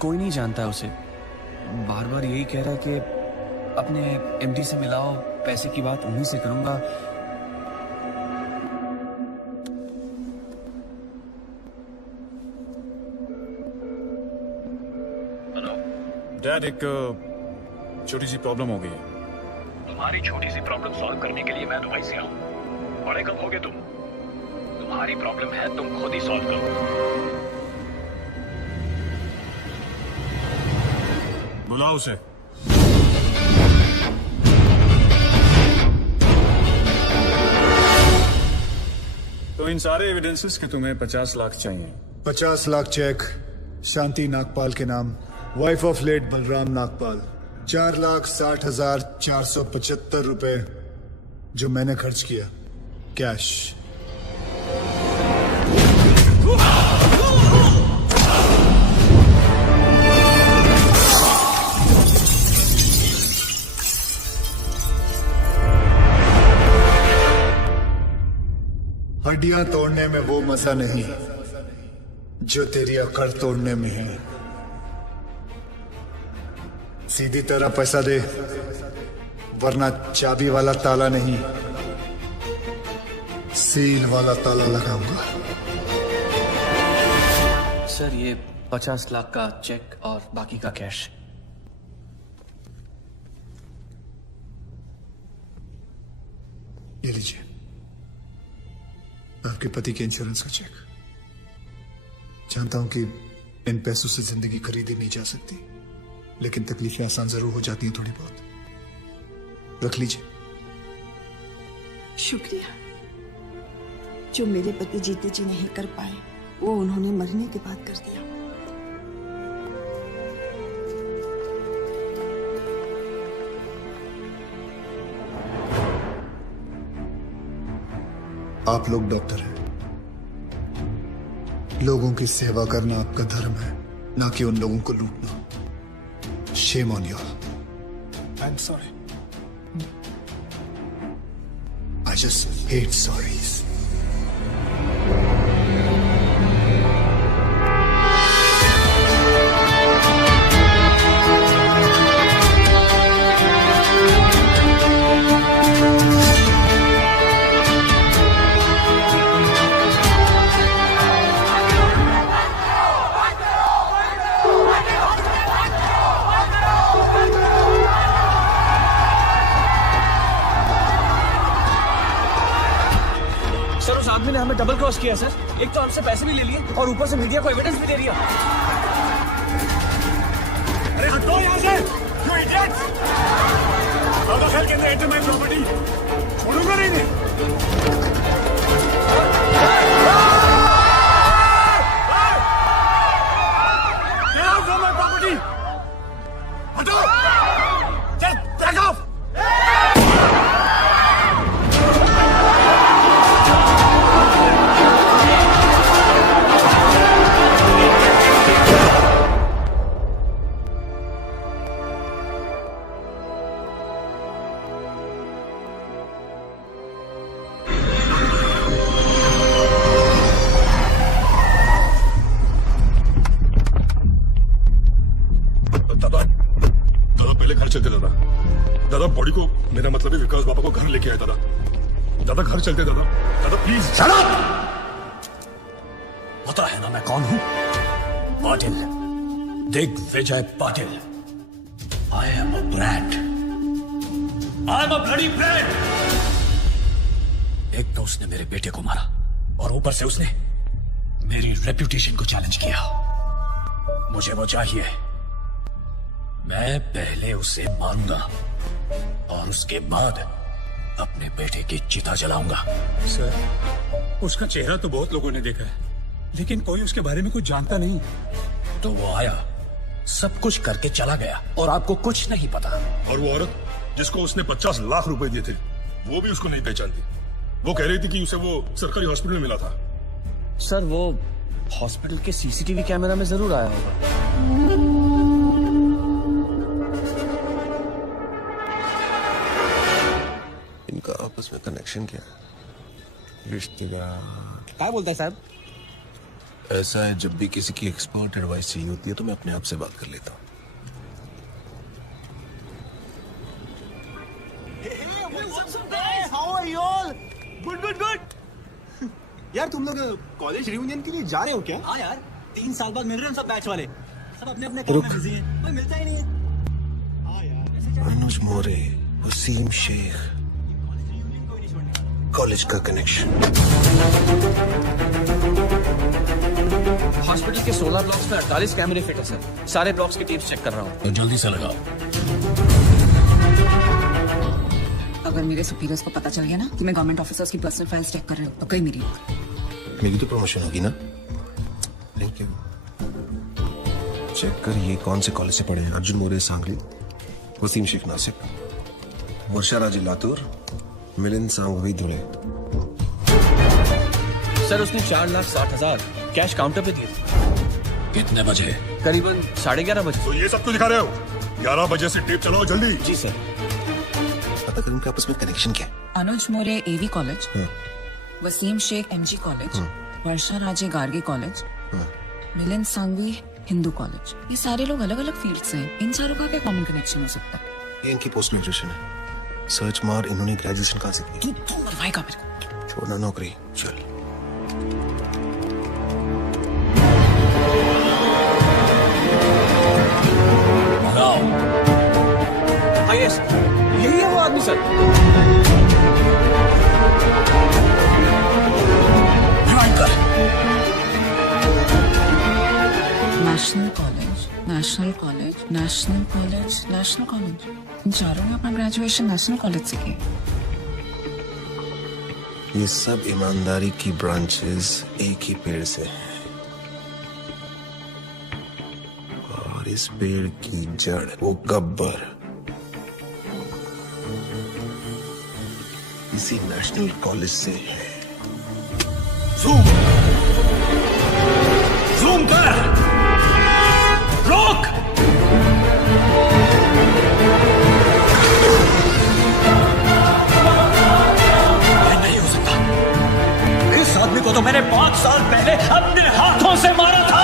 कोई नहीं जानता उसे। बार बार यही कह रहा कि अपने एमडी से मिलाओ, पैसे की बात उन्हीं से करूंगा। डैड, एक छोटी सी प्रॉब्लम हो गई है। तुम्हारी छोटी सी प्रॉब्लम सॉल्व करने के लिए मैं दुबई से आऊं। बड़े कब होगे तुम? तुम्हारी प्रॉब्लम है, तुम खुद ही सॉल्व करो। बुलाओ उसे। तो इन सारे एविडेंसेस के तुम्हें 50 लाख चाहिए। 50 लाख चेक शांति नागपाल के नाम, wife of late Balram Nagpal. 4,60,475 रुपए जो मैंने खर्च किया, कैश। हड्डियां तोड़ने में वो मजा नहीं जो तेरी अकड़ तोड़ने में है। सीधी तरह पैसा दे, वरना चाबी वाला ताला नहीं, सील वाला ताला लगाऊंगा। सर ये 50 लाख का चेक और बाकी का कैश। ये लीजिए, आपके पति के इंश्योरेंस का चेक। जानता हूं कि इन पैसों से जिंदगी खरीदी नहीं जा सकती, लेकिन तकलीफें आसान जरूर हो जाती हैं थोड़ी बहुत। रख लीजिए। शुक्रिया। जो मेरे पति जीते जी नहीं कर पाए, वो उन्होंने मरने के बाद कर दिया। आप लोग डॉक्टर हैं, लोगों की सेवा करना आपका धर्म है, ना कि उन लोगों को लूटना। Shame on you. I am sorry. I just hate sorries. Sir उस आदमी ने हमें डबल क्रॉस किया सर। एक तो हमसे पैसे भी ले लिए और ऊपर से मीडिया को एविडेंस भी दे दिया। अरे हटो यहाँ से, you idiots! How the hell can they enter my property? छोड़ूंगा नहीं इन्हें। Get out from my property! हटो! Just back off! चलते दादा, दादा बॉडी को, मेरा मतलब है विकास बाबा को घर लेके आए दादा। दादा घर चलते दादा, दादा प्लीज। पता है ना मैं कौन हूं? Patil, Digvijay Patil. I am a brand, I am a bloody brand. एक तो उसने मेरे बेटे को मारा और ऊपर से उसने मेरी रेप्यूटेशन को चैलेंज किया। मुझे वो चाहिए। मैं पहले उसे मारूंगा और उसके बाद अपने बेटे की चिता जलाऊंगा। सर, उसका चेहरा तो बहुत लोगों ने देखा है, लेकिन कोई उसके बारे में कुछ जानता नहीं। तो वो आया, सब कुछ करके चला गया और आपको कुछ नहीं पता। और वो औरत जिसको उसने 50 लाख रुपए दिए थे, वो भी उसको नहीं पहचानती। वो कह रही थी कि उसे वो सरकारी हॉस्पिटल में मिला था। सर वो हॉस्पिटल के सीसीटीवी कैमरा में जरूर आया होगा। इनका आपस में कनेक्शन क्या है? रिश्तेदार। क्या बोलता है साहब? ऐसा है, जब भी किसी की एक्सपर्ट एडवाइस चाहिए होती है तो मैं अपने आप से बात कर लेता हूँ। यार तुम लोग कॉलेज रियूनियन के लिए जा रहे हो क्या? हाँ यार, 3 साल बाद मिल रहे हैं सब बैच वाले। सब अपने अपने काम में बिजी हैं, कोई मिलता ही नहीं है। अनुज मोरे, वसीम शेख, कॉलेज का कनेक्शन। हॉस्पिटल के 16 ब्लॉक्स में 48 कैमरे फिट है सर। सारे ब्लॉक्स की टीम्स चेक कर रहा हूँ। तो जल्दी से लगाओ। अगर मेरे सुपीरियर्स को पता चल गया ना कि मैं गवर्नमेंट ऑफिसर्स की पर्सनल फाइल्स चेक कर रही हूँ तो कहीं मेरी तो प्रमोशन होगी ना। Thank you. चेक कर ये कौन से कॉलेज से पढ़े हैं। अर्जुन मोरे सांगली, वसीम शेख नासिक, वर्षा राजे लातूर, मिलिंद सांघवी धुले। सर उसने 4,60,000 कैश काउंटर पे दिए थे। कितने बजे? करीबन 11:30 बजे। तो ये सब क्यों दिखा रहे हो? 11 बजे से टेप चलाओ जल्दी। जी सर। पता कर इनका आपस में कनेक्शन क्या है? Anuj More AV college, Wasim Shaikh MG college, Varsha Raje Garge college, Milind Sanghvi Hindu college. ये सारे लोग अलग अलग फील्ड से हैं। इन सारों का क्या कॉमन कनेक्शन हो सकता है? ये इनकी पोस्ट ग्रेजुएशन है। सर्च मार, इन्होंने ग्रेजुएशन कहाँ से की? तू मरवाएगा मेरे को। छोड़ना नौकरी, चल। हाँ यस, यही है वो आदमी sir. National college, national college, national college, national college. इन चारों ने अपना ग्रेजुएशन नेशनल कॉलेज से किया। ये सब ईमानदारी की ब्रांचेस एक ही पेड़ से हैं। और इस पेड़ की जड़ वो गब्बर इसी नेशनल कॉलेज से है। जूम जूम कर, रोक। नहीं हो सकता, इस आदमी को तो मैंने 5 साल पहले अपने हाथों से मारा था।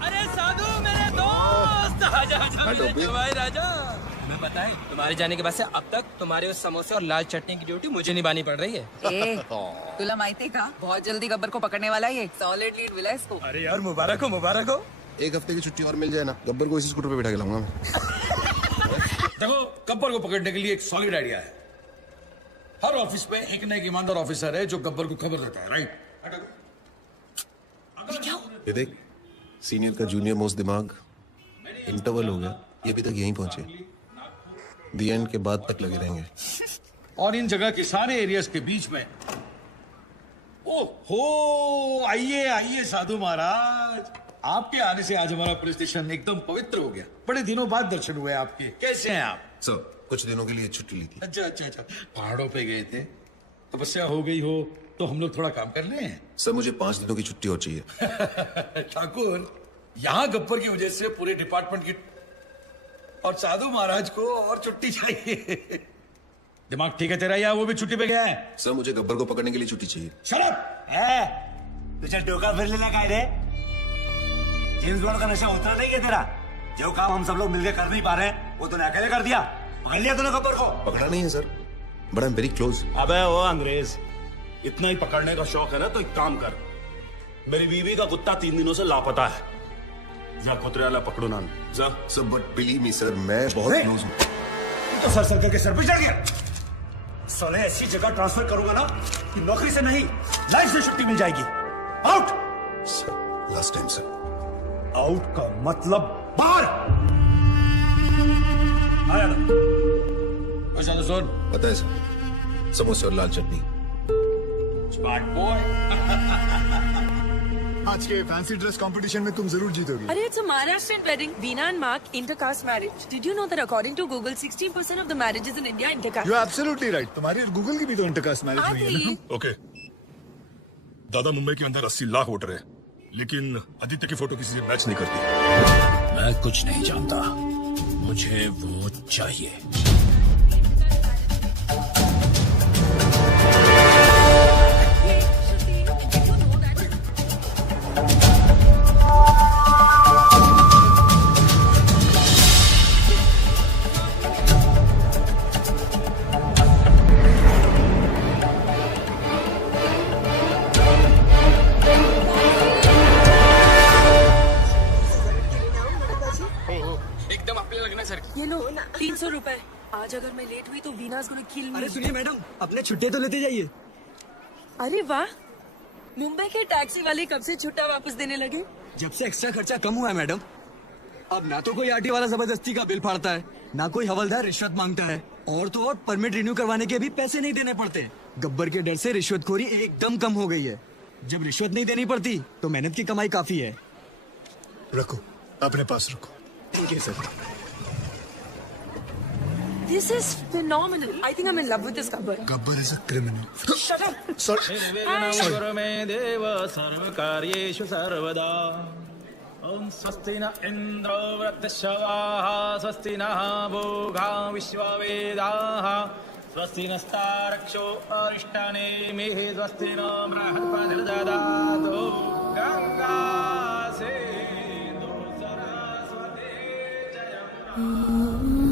अरे साधु मेरे दोस्त, आजा आजा मेरे भाई राजा। मैं बताएं, तुम्हारे जाने के बाद से अब तक तुम्हारे उस समोसे और लाल चटनी की ड्यूटी मुझे निभानी पड़ रही है। तुला माहिती का बहुत जल्दी गब्बर को पकड़ने वाला है, सॉलिड लीड मिला इसको। अरे यार मुबारक हो, मुबारक हो। 1 हफ्ते की छुट्टी और मिल जाए ना, गब्बर को इसी स्कूटर पे बिठा के लाऊंगा मैं। देखो, गब्बर को पकड़ने के लिए एक सॉलिड आइडिया है। हर ऑफिस में एक ना एक ईमानदार ऑफिसर है जो गब्बर को खबर देता है, राइट? ये देख, सीनियर का जूनियर मोस्ट दिमाग, इंटरवल हो गया, ये अभी तक यहीं पहुंचे, दी एंड के बाद तक लगे रहेंगे। और इन जगह के सारे एरियाज के बीच में, ओहो, आइए आइए साधु महाराज, आपके आने से आज हमारा पुलिस स्टेशन एकदम पवित्र हो गया। बड़े दिनों बाद दर्शन हुए आपके। कैसे हैं आप? सर, कुछ दिनों के लिए छुट्टी ली थी। अच्छा अच्छा अच्छा, पहाड़ों पे गए थे, तपस्या हो गई हो तो हम लोग थोड़ा काम कर ले। सर, मुझे 5 दिनों की छुट्टी और चाहिए। ठाकुर, यहाँ गब्बर की वजह से पूरे डिपार्टमेंट की और साधु महाराज को और छुट्टी चाहिए। दिमाग ठीक है तेरा, या वो भी छुट्टी पे गया है? सर, मुझे गब्बर को पकड़ने के लिए छुट्टी चाहिए। शराब तुझे डोका फिर लेना का रे? जेम्स बॉन्ड का नशा उतरा नहीं है तेरा? जो काम हम सब लोग मिलकर कर नहीं पा रहे हैं, वो तूने अकेले कर दिया। पकड़ लिया तूने गब्बर को? पकड़ा नहीं है sir, but I am very close. अबे वो अंग्रेज, इतना ही पकड़ने का शौक है ना तो एक काम कर, मेरी बीवी का कुत्ता 3 दिनों से लापता है, जा कुतरे वाला पकड़ो ना जा। Sir, but believe me sir, मैं बहुत क्लोज हूँ। तो सर सर करके सर पे चढ़ गया। साले ऐसी जगह ट्रांसफर करूंगा ना कि नौकरी से नहीं, लाइफ से छुट्टी मिल जाएगी। Out. Last time sir. Out का मतलब बाहर। सुन, पता है सर, समोसे और लाल चटनी। Smart boy. आज के फैंसी ड्रेस कंपटीशन में तुम जरूर जीतोगे। Arey, it's a Maharashtrian wedding. Veena and Mark, intercaste marriage. Did you know that according to Google, 16% of the marriages in India are intercaste? You absolutely right. तुम्हारी Google की भी तो intercaste marriage हुई है ना? ओके, दादा मुंबई के अंदर 80 लाख वोटर है, लेकिन आदित्य की फोटो किसी से मैच नहीं करती। मैं कुछ नहीं जानता, मुझे वो चाहिए। एकदम आपल्याला लगना सर। ये लो 300 रुपए। आज अगर मैं लेट हुई तो वीना's gonna kill me. अरे सुनिए मैडम, अपने छुट्टी तो लेते जाइए। अरे वाह, मुंबई के टैक्सी वाले कब से छुट्टा वापस देने लगे? जब से एक्स्ट्रा खर्चा कम हुआ है मैडम। अब ना तो कोई आरटी वाला जबरदस्ती का बिल फाड़ता है, ना कोई हवलदार रिश्वत मांगता है, और तो और परमिट रिन्यू करवाने के भी पैसे नहीं देने पड़ते। गब्बर के डर से रिश्वतखोरी एकदम कम हो गई है। जब रिश्वत नहीं देनी पड़ती तो मेहनत की कमाई काफी है। रखो, अपने पास रखो। ठीक है sir. This is phenomenal. I think I'm in love with this Gabbar. Gabbar is a criminal. Shut up. Sorry. गुरु मे देव सर्वकार्येषु सर्वदा। ओम स्वस्ति न इंद्रो वृत्रश्रवाः, स्वस्ति नः भोगा विश्ववेदाः, स्वस्ति नस्तारक्षो अरिष्टानेमिः, स्वस्ति न बृहस्पतिर्दधातु। गंगा सिंधु सरस्वती जयम्।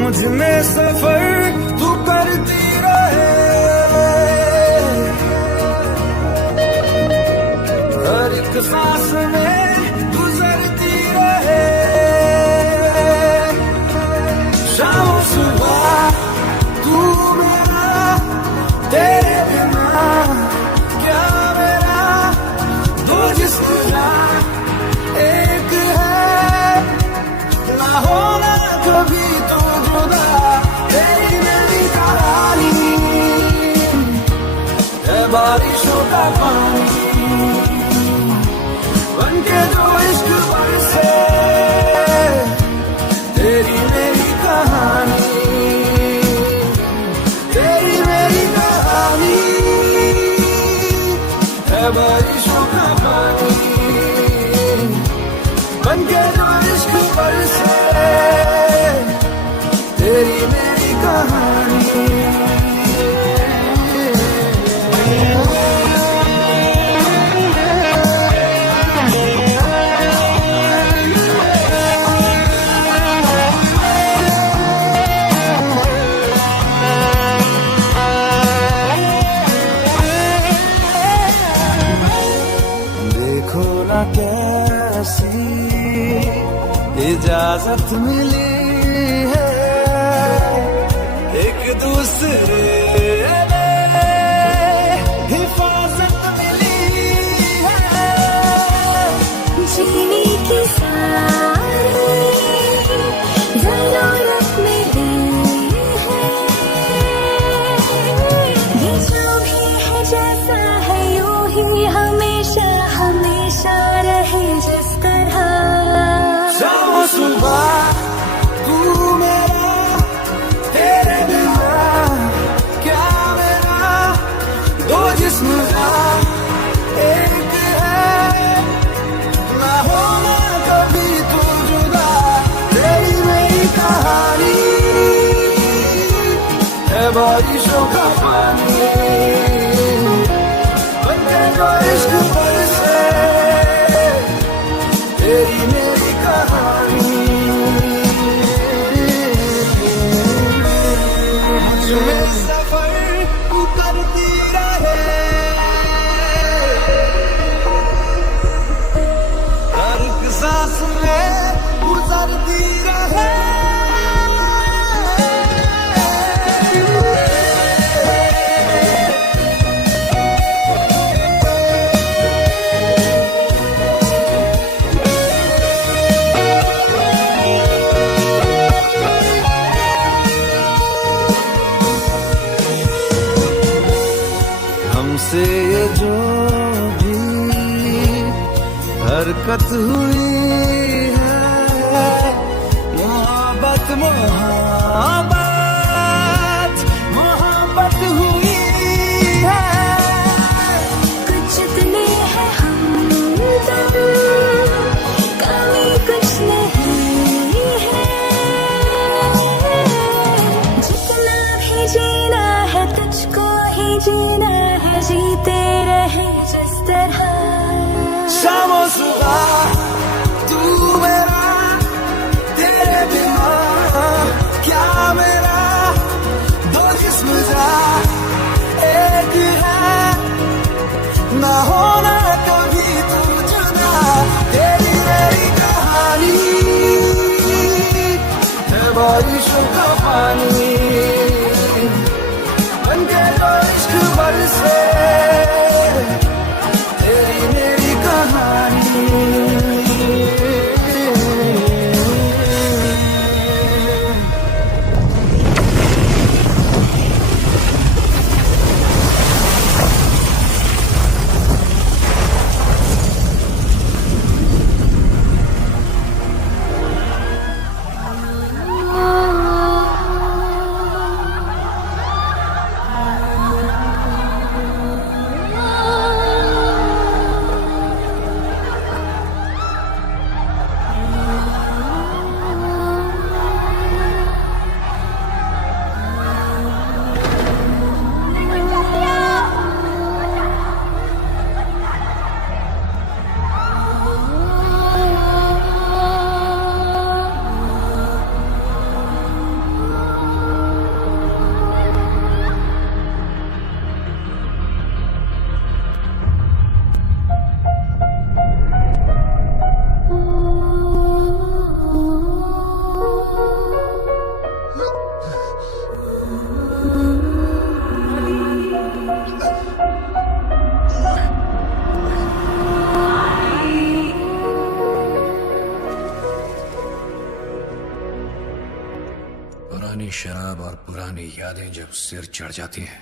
मुझ में सफर तू करती रहे, सांस में गुजरती रहे शाम सुबह तू मेरा तेरे बिना क्या मेरा दो जिस्म ना एक है ना होना कभी तो जुदा तेरी मेरी कहानी है बारिशों का पानी बनके जो इश्क बरसे तेरी मेरी कहानी तेरी मेरी कहानी है बारिशों का पानी बनके जो इश्क बरसे तेरी मेरी कहानी देखो ना कैसी इजाजत मिली है एक दूसरे हिफाजत मिली है जीने की सारी जरूरत मिली है ये जो भी है जैसा है यूं ही हमेशा हमेशा रहे जिस तरह शाम सुबह तू मेरा तेरे बिना क्या मेरा दो जिस्म का एक है ना होना कभी तू जुदा तेरी मेरी कहानी है बारिशों का पानी बनके जो इश्क बरसे तेरी मेरी कहानी मुझमें सफर तू करती रहे हर एक सांस में गुजरती रहे हमसे ये जो भी हरकत हुई है मोहब्बत मोहब्बत मोहब्बत हुई है कुछ इतने हैं हमदम कमी कुछ नहीं है जितना भी जीना है तुझको ही जीना है जीते रहे जिस तरह शाम सुबह तू मेरा तेरे बिना क्या मेरा दो जिस्म जा एक है ना होना कभी तू जुदा तेरी मेरी कहानी है बारिशों का पानी बनके जो इश्क बरसे तेरी मेरी कहानी पुरानी यादें जब सिर चढ़ जाती हैं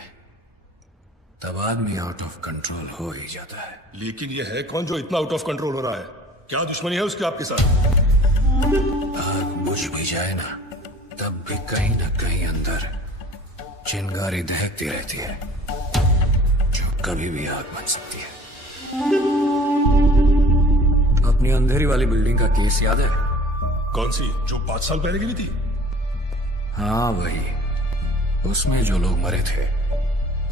तब आदमी आउट ऑफ कंट्रोल हो ही जाता है। लेकिन ये है कौन जो इतना आउट ऑफ कंट्रोल हो रहा है? क्या दुश्मनी है उसकी आपके साथ? आग बुझ भी जाए ना तब भी कहीं ना कहीं अंदर चिंगारी दहकती रहती है जो कभी भी आग बन सकती है। अपनी अंधेरी वाली बिल्डिंग का केस याद है? कौन सी जो 5 साल पहले गिरी थी? हाँ वही। उसमें जो लोग मरे थे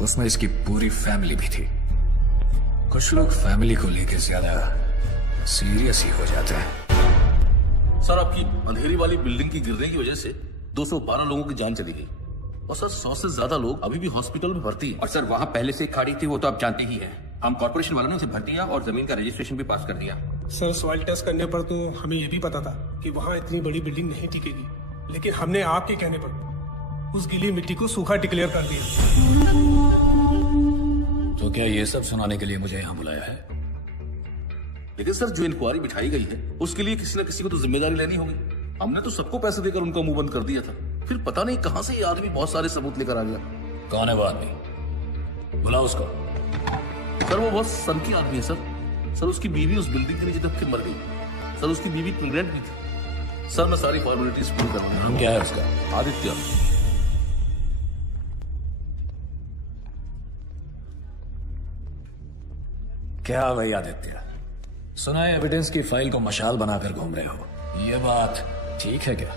उसमें इसकी पूरी फैमिली भी थी। कुछ लोग फैमिली को लेकर ज्यादा सीरियस ही हो जाते हैं। सर आपकी अंधेरी वाली बिल्डिंग की गिरने की वजह से 212 लोगों की जान चली गई और सर 100 से ज्यादा लोग अभी भी हॉस्पिटल में भर्ती हैं। और सर वहाँ पहले से खाड़ी थी, वो तो आप जानते ही हैं। हम कॉर्पोरेशन वालों ने उसे भर दिया और जमीन का रजिस्ट्रेशन भी पास कर दिया। सर सॉइल टेस्ट करने पर तो हमें ये भी पता था कि वहाँ इतनी बड़ी बिल्डिंग नहीं टिकेगी, लेकिन हमने आपके कहने पर उस गीली मिट्टी को सूखा डिक्लेयर कर दिया। तो क्या ये सब सुनाने के लिए मुझे यहाँ बुलाया है? लेकिन सर जो इंक्वायरी बिठाई गई है उसके लिए किसी न किसी को तो जिम्मेदारी लेनी होगी। हमने तो सबको पैसे देकर उनका मुंह बंद कर दिया था, फिर पता नहीं कहां से ये आदमी बहुत सारे सबूत लेकर आ गया। कौन है वो आदमी? बुलाओ उसको। सर वो बहुत सन की आदमी है सर। सर उसकी बीवी उस बिल्डिंग के नीचे दब के मर गई। सर उसकी बीवी प्रेग्नेंट भी थी। सर मैं सारी फॉर्मेलिटीज पूरी कर रहा हूं। नाम क्या है उसका? आदित्य। क्या भाई आदित्य, सुना है एविडेंस की फाइल को मशाल बनाकर घूम रहे हो, ये बात ठीक है क्या?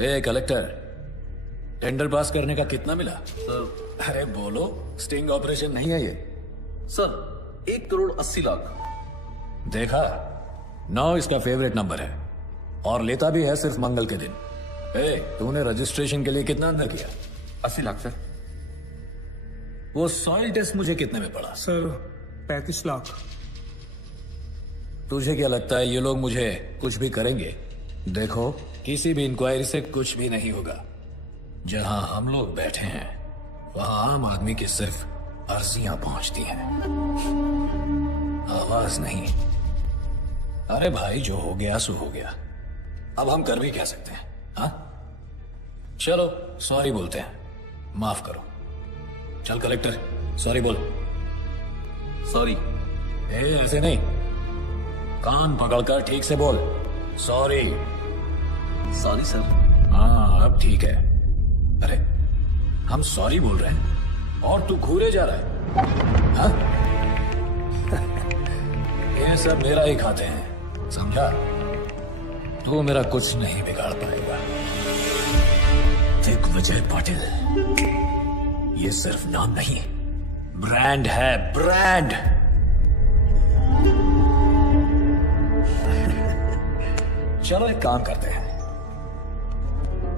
ए कलेक्टर, टेंडर पास करने का कितना मिला? सर अरे बोलो, स्टिंग ऑपरेशन नहीं है ये। सर 1 करोड़ 80 लाख। देखा, 9 इसका फेवरेट नंबर है और लेता भी है सिर्फ मंगल के दिन। तूने रजिस्ट्रेशन के लिए कितना अंदर किया? 80 लाख सर। वो सॉइल टेस्ट मुझे कितने में पड़ा? सर 35 लाख। तुझे क्या लगता है ये लोग मुझे कुछ भी करेंगे? देखो, किसी भी इंक्वायरी से कुछ भी नहीं होगा। जहां हम लोग बैठे हैं वहां आम आदमी की सिर्फ अर्जियां पहुंचती हैं, आवाज नहीं। अरे भाई, जो हो गया सो हो गया, अब हम कर भी क्या सकते हैं? हाँ, चलो सॉरी बोलते हैं, माफ करो। चल कलेक्टर, सॉरी बोल। सॉरी। ऐसे नहीं, कान पकड़कर ठीक से बोल। सॉरी। Sorry sir. हाँ अब ठीक है। अरे हम सॉरी बोल रहे हैं और तू घूरे जा रहा है, हाँ? ये सब मेरा ही खाते हैं, समझा? तू मेरा कुछ नहीं बिगाड़ पाएगा। दिग्विजय पाटिल, ये सिर्फ नाम नहीं, ब्रांड है, ब्रांड। चलो एक काम करते हैं,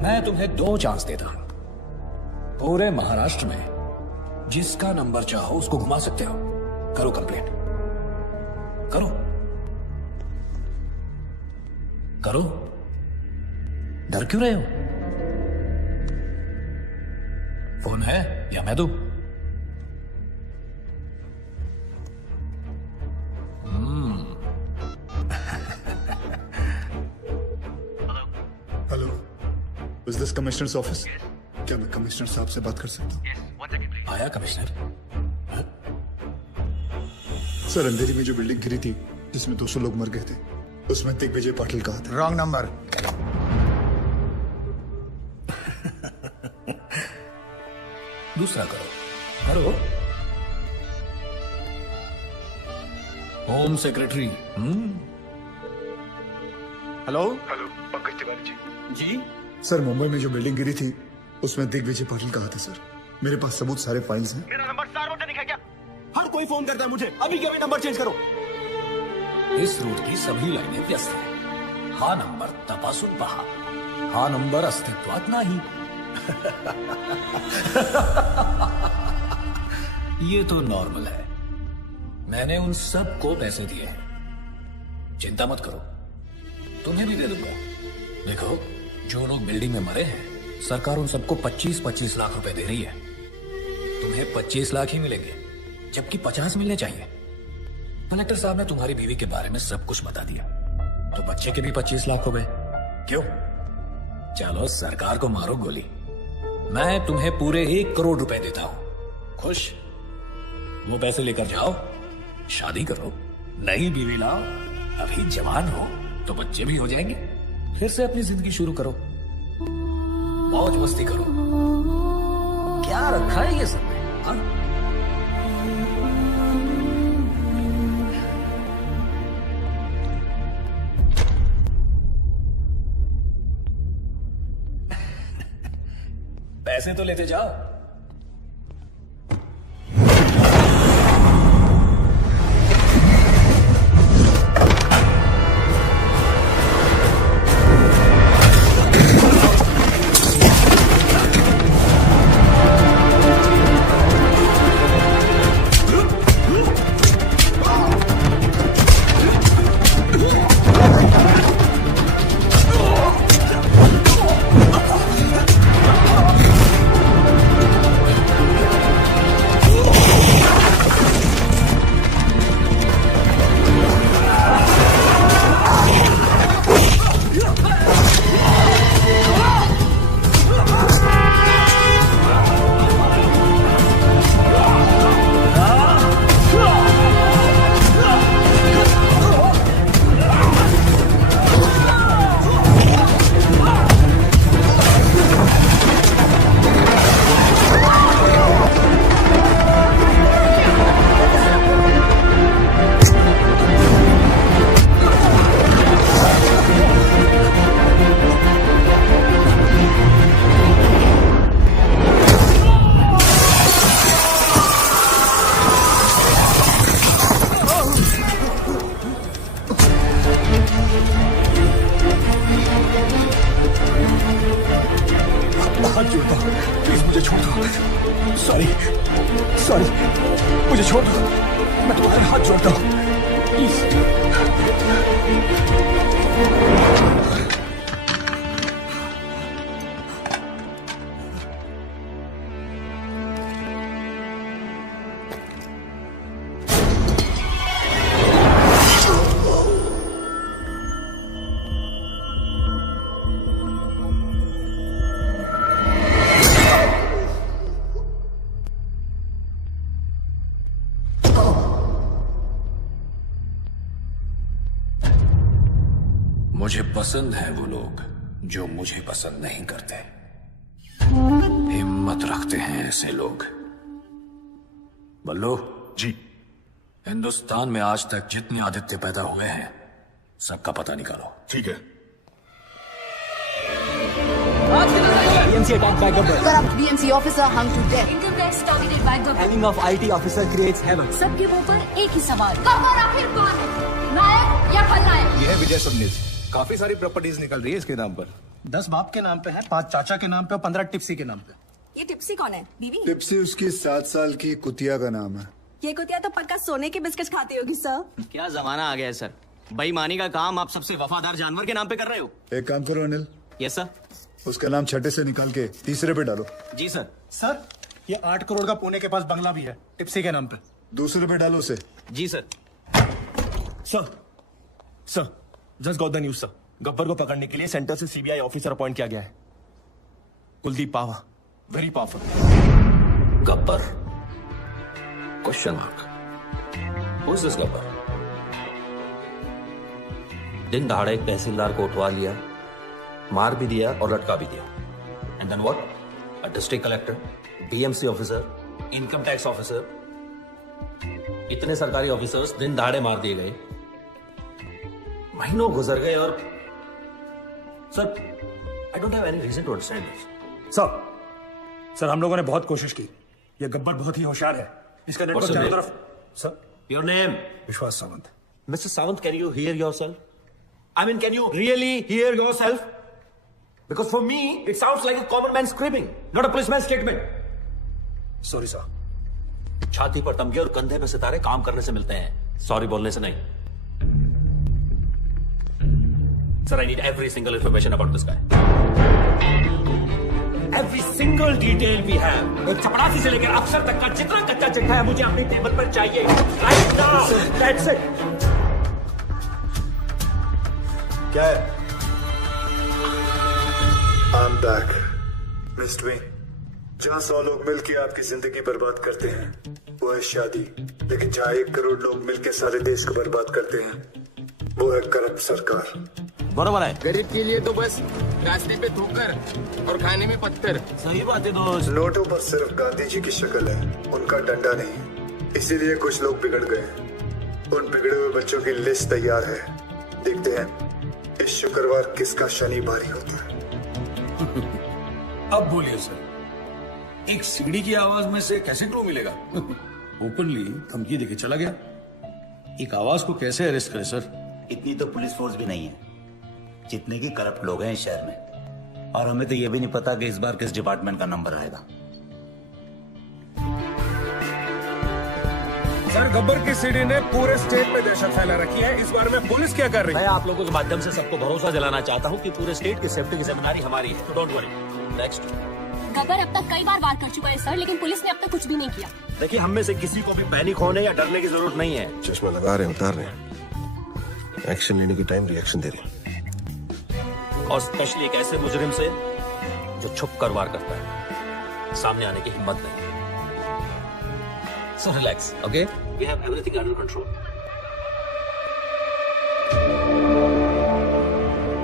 मैं तुम्हें 2 चांस देता हूं। पूरे महाराष्ट्र में जिसका नंबर चाहो उसको घुमा सकते हो। करो कंप्लेंट, करो करो, डर क्यों रहे हो? फोन है या मैं दूं? Hello, is this commissioners office? क्या मैं कमिश्नर साहब से बात कर सकता हूँ? आया कमिश्नर? सर, अंधेरी में जो बिल्डिंग गिरी थी जिसमें 200 लोग मर गए थे, उसमें दिग्विजय पाटिल कहा था। Wrong number. दूसरा करो, करो। Home secretary. Hello hello, Pankaj Tiwari ji. जी सर, मुंबई में जो बिल्डिंग गिरी थी उसमें दिग्विजय पाटिल कहा था सर। मेरे पास सबूत, सारे फाइल्स हैं। मेरा नंबर सार्वजनिक है क्या? हर कोई फोन करता है मुझे, अभी के अभी नंबर चेंज करो। इस रूट की सभी लाइनें व्यस्त हैं। हा नंबर तपासून पहा, हा नंबर अस्तित्वात नाही। ये तो नॉर्मल है। मैंने उन सबको पैसे दिए हैं, चिंता मत करो, तुम्हें भी दे दूंगा। देखो, जो लोग बिल्डिंग में मरे हैं, सरकार उन सबको 25-25 लाख रुपए दे रही है। तुम्हें 25 लाख ही मिलेंगे, जबकि 50 मिलने चाहिए। कलेक्टर साहब ने तुम्हारी बीवी के बारे में सब कुछ बता दिया, तो बच्चे के भी 25 लाख हो गए। क्यों? चलो सरकार को मारो गोली। मैं तुम्हें पूरे 1 करोड़ रुपए देता हूं। खुश? वो पैसे लेकर जाओ, शादी करो, नई बीवी लाओ, अभी जवान हो तो बच्चे भी हो जाएंगे, फिर से अपनी जिंदगी शुरू करो, मौज मस्ती करो। क्या रखा है ये सब में, हाँ? पैसे तो लेते जाओ। हाथ जोड़ता हूँ, प्लीज मुझे छोड़ दो। सॉरी सॉरी, मुझे छोड़ दो, मैं तुम्हारे हाथ जोड़ता हूँ, प्लीज। मुझे पसंद है वो लोग जो मुझे पसंद नहीं करते। हिम्मत रखते हैं ऐसे लोग। बल्लू जी, हिंदुस्तान में आज तक जितने आदित्य पैदा हुए हैं सबका पता निकालो। ठीक है। BMC attacked by Gabbar. BMC officer hung to death. Income tax targeted by Gabbar. Hanging of IT officer creates havoc. सबके मुंह पर एक ही सवाल, गब्बर आखिर कौन है, नायक या खलनायक? ये है विजय सबनीस। काफी सारी प्रॉपर्टीज निकल रही है इसके नाम पर। 10 बाप के नाम पे है, 5 चाचा के नाम पे और 15 टिप्सी के नाम पे। ये टिप्सी कौन है? बीवी? टिप्सी उसकी 7 साल की कुतिया का नाम है। ये कुतिया तो पक्का सोने के बिस्किट खाती होगी सर। क्या जमाना आ गया है सर, बेईमानी का काम आप सबसे वफादार जानवर के नाम पे कर रहे हो। एक काम करो अनिल, यस सर। उसका नाम छठे से निकाल के तीसरे पे डालो। जी सर। सर ये 8 करोड़ का पुणे के पास बंगला भी है टिप्सी के नाम पे। दूसरे पे डालो उसे। जी sir. Sir just got the news sir. Gabbar को पकड़ने के लिए सेंटर से सीबीआई ऑफिसर अपॉइंट किया गया है, Kuldeep Pawa, very powerful. Gabbar? Question mark. Who is this Gabbar? दिन दहाड़े एक तहसीलदार को उठवा लिया, मार भी दिया और लटका भी दिया। And then what? A district collector, BMC officer, income tax officer, इतने सरकारी ऑफिसर्स दिन दहाड़े मार दिए गए। महीनों गुजर गए और sir I don't have any reason to understand this. Sir हम लोगों ने बहुत कोशिश की। ये गब्बर बहुत ही होशियार है, इसका नेटवर्क चारों तरफ। Sir your name? विश्वास Sawant. Mr. Sawant, can you hear yourself? I mean, can you really hear yourself? Because for me, it sounds like a common man screaming, not a policeman's statement. Sorry sir. छाती पर तमगे और कंधे में सितारे काम करने से मिलते हैं, सॉरी बोलने से नहीं। Sir, I need every single information about this guy. Every single detail we have. एक चपरासी से लेकर अफसर तक का जितना कच्चा चिट्ठा है मुझे अपनी टेबल पर चाहिए। Right now. That's it. क्या है? I'm back. मिस्टर वेन, जहाँ 100 लोग मिलकर आपकी जिंदगी बर्बाद करते हैं वो है शादी, लेकिन जहाँ 1 करोड़ लोग मिलकर सारे देश को बर्बाद करते हैं वो है करप्ट सरकार। बराबर है। गरीब के लिए तो बस रास्ते पे ठोकर और खाने में पत्थर। सही बात है दोस्त। नोटों पर सिर्फ गांधी जी की शक्ल है, उनका डंडा नहीं। इसीलिए कुछ लोग बिगड़ गए। उन बिगड़े हुए बच्चों की लिस्ट तैयार है। देखते हैं इस शुक्रवार किसका शनि भारी होता है। अब बोलिए सर, एक सीढ़ी की आवाज में से कैसे क्लू मिलेगा? ओपनली धमकी देके चला गया। एक आवाज को कैसे अरेस्ट करे सर? इतनी तो पुलिस फोर्स भी नहीं है जितने की करप्ट लोग हैं इस शहर में, और हमें तो ये भी नहीं पता कि इस बार किस डिपार्टमेंट का नंबर आएगा। सर, गब्बर की सीडी ने पूरे स्टेट में दहशत फैला रखी है। इस बारे में पुलिस क्या कर रही है? मैं आप लोगों के माध्यम से सबको भरोसा दिलाना चाहता हूँ कि पूरे स्टेट की सेफ्टी की जिम्मेदारी हमारी है, तो डोंट वरी। नेक्स्ट। गब्बर अब तक कई बार वार कर चुका है सर, लेकिन पुलिस ने अब तक कुछ भी नहीं किया। देखिए, हम में से किसी को भी पैनिक होने या डरने की जरूरत नहीं है। चश्मा लगा रहे हैं, उतार रहे हैं। एक्शन लेने की टाइम रिएक्शन दे रहे हैं। और स्पेशली एक ऐसे मुजरिम से जो छुप कर वार करता है, सामने आने की हिम्मत नहीं। So relax, okay? We have everything under control.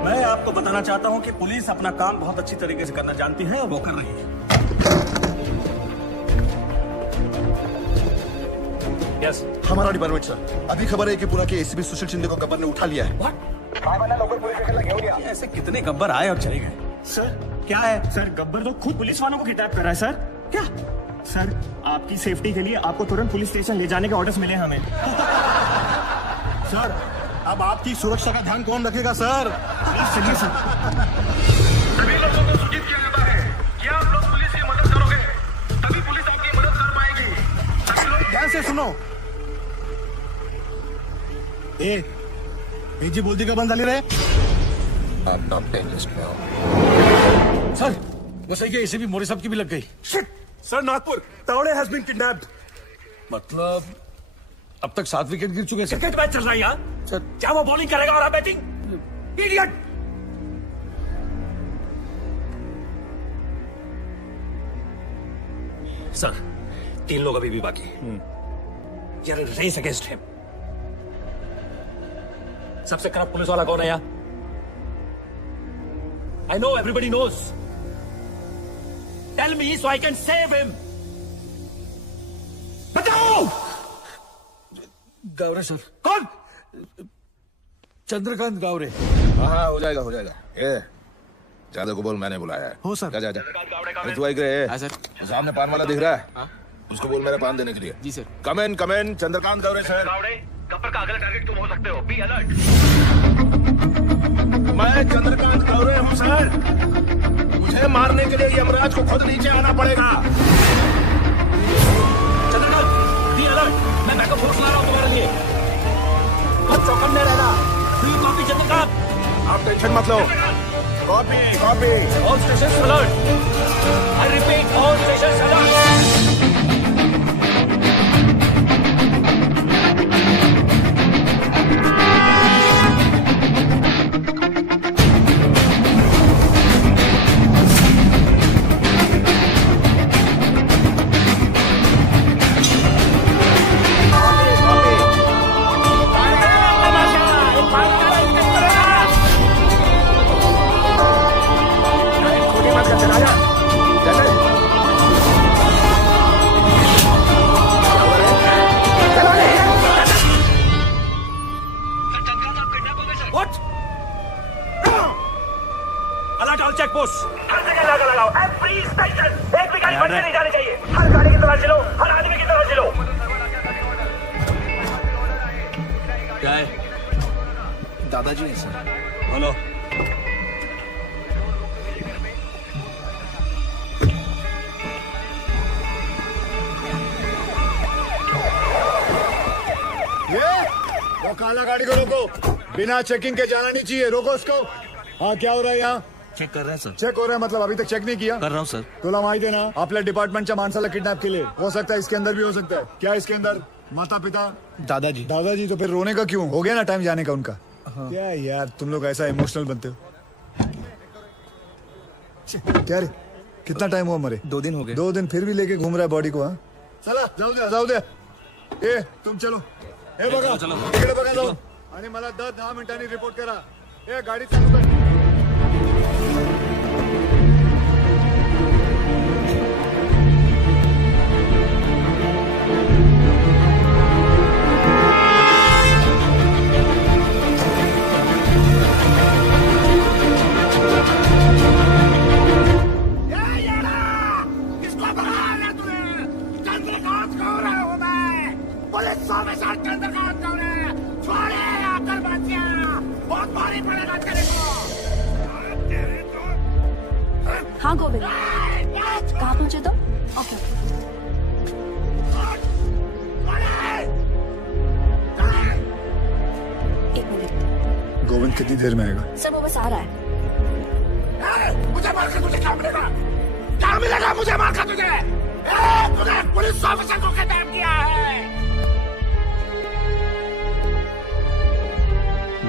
मैं आपको बताना चाहता हूं कि पुलिस अपना काम बहुत अच्छी तरीके से करना जानती है और वो कर रही है। यस, हमारा डिपार्टमेंट सर। अभी खबर है कि पूरा के एसीपी सुशील शिंदे को गब्बर ने उठा लिया है। ऐसे कितने गब्बर आए और चले गए? सर क्या है? सर गब्बर तो खुद पुलिस वालों को किडनैप कर रहा है सर। क्या? सर आपकी सेफ्टी के लिए आपको तुरंत पुलिस स्टेशन ले जाने के ऑर्डर्स मिले हैं हमें। सर, अब आपकी सुरक्षा का ध्यान कौन रखेगा सर? चलिए सर। सभी लोगों को सूचित किया जाता है कि आप लोग पुलिस की मदद करोगे, तभी पुलिस आपकी मदद कर पाएगी। सभी लोग ध्यान से सुनो। जी बोलती का बंद रहे। सर, वो सही है, इसे भी मोरे साहब की भी लग गई। Sir, Nagpur Tawde has been kidnapped. मतलब अब तक 7 विकेट गिर चुके हैं। क्रिकेट मैच चल रहा है यार। सर, क्या वो बॉलिंग करेगा और आप बैटिंग? इडियट! सर, 3 लोग अभी भी बाकी यार, रेस अगेंस्ट हिम। सबसे खराब पुलिस वाला कौन है यार? I know everybody knows. Tell me so I can save him. बताओ। गावरे सर। कौन? चंद्रकांत गावरे। हाँ, हो जाएगा हो जाएगा। ये ज्यादा को बोल, मैंने बुलाया है। हो सर। जा। तू आई सर, सामने पान वाला दिख रहा है, उसको बोल मेरा पान देने के लिए। जी सर। कम इन चंद्रकांत गावरे सर। गब्बर का अगला टारगेट तुम हो सकते हो। B alert. मैं चंद्रकांत गावरे हूँ सर। मुझे मारने के लिए यमराज को खुद नीचे आना पड़ेगा। Chandrakant, be alert. मैं बैकअप फोर्स ला रहा हूँ तुम्हारे लिए। बहुत चौकन्ने रहना। Do you copy Chandrakant? आप टेंशन मत लो। Copy. All stations alert. I repeat, all stations alert. दादाजी है सर। हेलो। वो काला गाड़ी को रोको, बिना चेकिंग के जाना नहीं चाहिए। रोको उसको। हाँ, क्या हो रहा है यहाँ? चेक कर रहे हैं सर। चेक हो रहा है मतलब अभी तक चेक नहीं किया? कर रहा हूँ सर। तुला माहिती है ना, आपल्या डिपार्टमेंटच्या माणसाला किडनॅप केले। हो सकता है इसके अंदर भी हो सकता है। क्या इसके अंदर माता पिता? दादाजी तो फिर रोने का क्यों? हो गया ना टाइम जाने का उनका। क्या यार तुम लोग ऐसा इमोशनल बनते हो। क्या रे, कितना टाइम हुआ मरे? 2 दिन हो गए। 2 दिन फिर भी लेके घूम रहा है बॉडी को? हाँ चला जाऊ दे. ए तुम चलो. हे बघा इकडे बघा जाऊ. आणि मला 10 मिनिटांनी रिपोर्ट करा. ए गाडी चालू कर. हाँ गोविंद, कहाँ पहुंचे तो? ओके. एक मिनट. गोविंद कितनी देर में आएगा? सर वो बस आ रहा है. मुझे मार कर तुझे क्या मिलेगा? क्या मिलेगा मुझे मार कर तुझे? तूने पुलिस ऑफिसर को किडनैप किया है.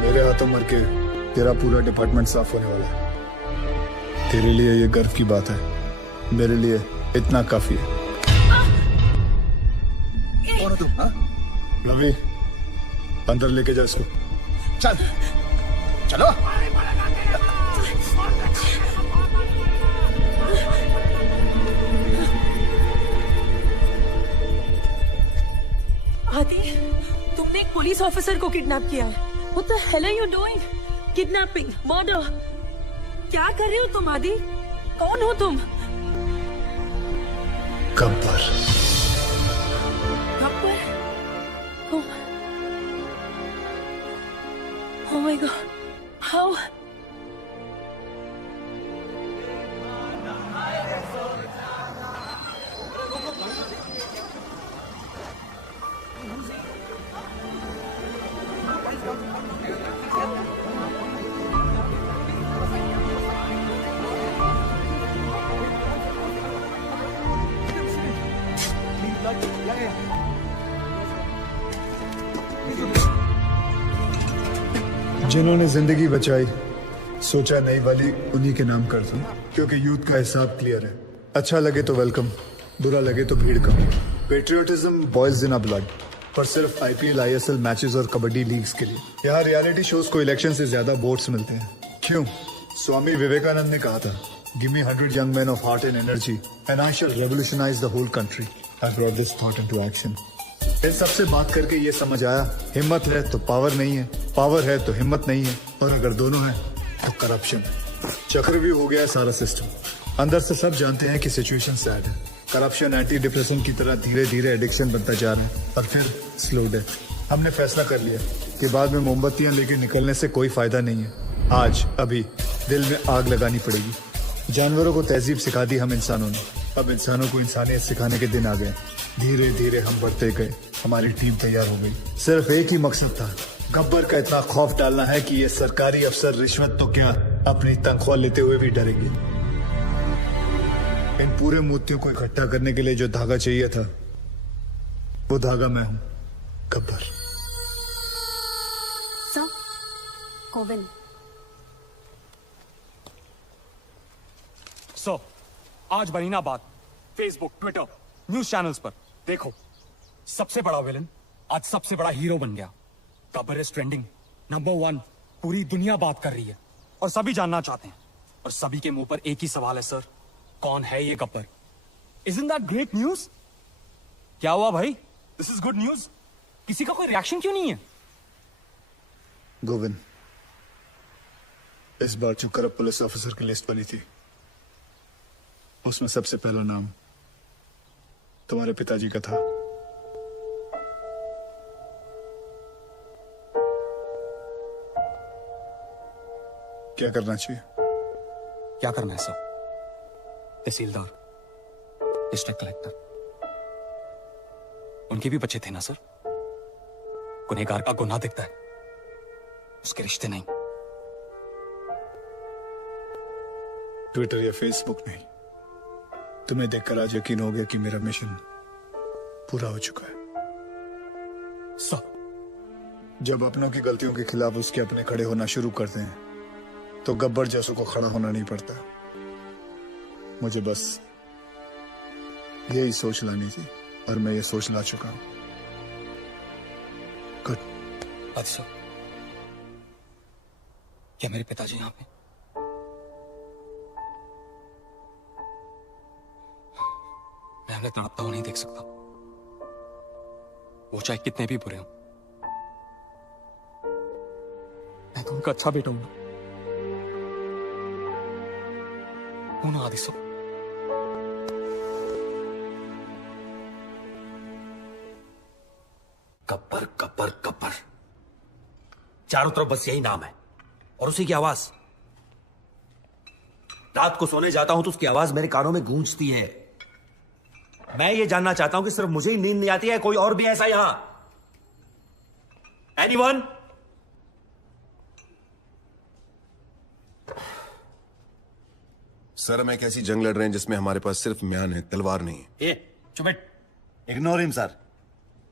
मेरे हाथों मर के तेरा पूरा डिपार्टमेंट साफ होने वाला है. तेरे लिए ये गर्व की बात है, मेरे लिए इतना काफी है. कौन हो तुम? हाँ? रवि, अंदर लेके जा इसको. चल चलो. आदि, तुमने एक पुलिस ऑफिसर को किडनैप किया है. What the hell are you doing? Kidnapping, murder. क्या कर रहे हो तुम आदि? कौन हो तुम? Gabbar. Gabbar? Oh my God. How? जिन्होंने जिंदगी बचाई, सोचा नई वाली उन्हीं के नाम कर दूं, क्योंकि यूथ का हिसाब क्लियर है. अच्छा लगे तो वेलकम, बुरा लगे तो भीड़ कम. Patriotism boils in a blood, पर सिर्फ आईपीएल, आईएसएल मैचेस और कबड्डी लीग्स के लिए. यहाँ रियलिटी शोज को इलेक्शन से ज्यादा वोट्स मिलते हैं. क्यों? स्वामी विवेकानंद ने कहा था, give me 100 young men of heart and energy and I shall revolutionize the whole country. I brought this thought into action. इन सबसे बात करके ये समझ आया, हिम्मत है तो पावर नहीं है, पावर है तो हिम्मत नहीं है, और अगर दोनों है तो करप्शन. चक्रव्यूह हो गया है सारा सिस्टम. अंदर से सब जानते हैं कि सिचुएशन सैड है. करप्शन एंटी डिप्रेशन की तरह धीरे धीरे एडिक्शन बनता जा रहा है और फिर स्लो डेथ. हमने फैसला कर लिया कि बाद में मोमबत्तियां लेके निकलने से कोई फायदा नहीं है. आज अभी दिल में आग लगानी पड़ेगी. जानवरों को तहजीब सिखा दी हम इंसानों ने, अब इंसानों को इंसानियत सिखाने के दिन आ गए. धीरे धीरे हम बढ़ते गए, हमारी टीम तैयार हो गई. सिर्फ एक ही मकसद था, गब्बर का इतना खौफ डालना है कि ये सरकारी अफसर रिश्वत तो क्या अपनी तनख्वाह लेते हुए भी डरेंगे. इन पूरे मोतियों को इकट्ठा करने के लिए जो धागा चाहिए था, वो धागा मैं हूं, गब्बर. सर, गोविंद. सो आज बनी ना बात फेसबुक, ट्विटर, न्यूज चैनल्स पर. देखो, सबसे बड़ा विलन आज सबसे बड़ा हीरो बन गया. Gabbar is trending, number 1. पूरी दुनिया बात कर रही है और सभी जानना चाहते हैं, और सभी के मुंह पर एक ही सवाल है, सर, कौन है ये Gabbar? Isn't that great news? क्या हुआ भाई? This is good news. किसी का कोई रिएक्शन क्यों नहीं है? गोविंद, इस बार जो करप्ट पुलिस ऑफिसर की लिस्ट बनी थी, उसमें सबसे पहला नाम तुम्हारे पिताजी का था. क्या करना चाहिए? क्या करना है सर? तहसीलदार, डिस्ट्रिक्ट कलेक्टर, उनके भी बच्चे थे ना सर. गुनहगार का गुनाह दिखता है, उसके रिश्ते नहीं. ट्विटर या फेसबुक नहीं, तुम्हें देखकर आज यकीन हो गया कि मेरा मिशन पूरा हो चुका है. सर, जब अपनों की गलतियों के खिलाफ उसके अपने खड़े होना शुरू करते हैं, तो गब्बर जैसों को खड़ा होना नहीं पड़ता. मुझे बस यही सोच लानी थी और मैं ये सोच ला चुका हूं। गुड। अच्छा, क्या मेरे पिताजी यहाँ पे? मैं उन्हें तड़पता हुआ नहीं देख सकता, वो चाहे कितने भी बुरे हों। मैं तो उनका अच्छा बेटा हूं ना आदिसो। गब्बर गब्बर गब्बर, चारों तरफ बस यही नाम है और उसी की आवाज। रात को सोने जाता हूं तो उसकी आवाज मेरे कानों में गूंजती है। मैं ये जानना चाहता हूं कि सिर्फ मुझे ही नींद नहीं आती है, कोई और भी ऐसा यहां? एनीवन? सर, हम एक ऐसी जंग लड़ रहे हैं जिसमें हमारे पास सिर्फ म्यान है, तलवार नहीं है। ए, चुप बैठ। इग्नोर हिम सर,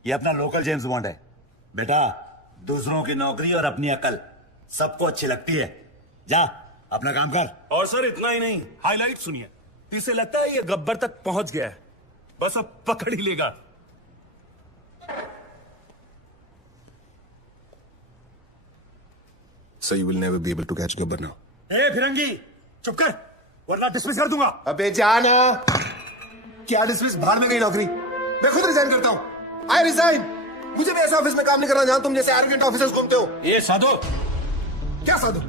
ये अपना लोकल जेम्स बॉन्ड है। बेटा, दूसरों की नौकरी और अपनी अकल सबको अच्छी लगती है। जा अपना काम कर। और सर इतना ही नहीं, हाईलाइट सुनिए। इसे लगता है ये गब्बर तक पहुंच गया है, बस अब पकड़ ही लेगा। So you will never be able to catch Gabbar now. ए फिरंगी, चुप कर वरना डिसमिस कर दूंगा। अबे जाना। क्या डिसमिस? बाहर में गई नौकरी। मैं खुद रिजाइन करता हूं। I resign. मुझे भी ऐसे ऑफिस में काम नहीं करना जहां तुम जैसे एरोगेंट ऑफिसर्स घूमते हो। ये साधु। क्या साधु?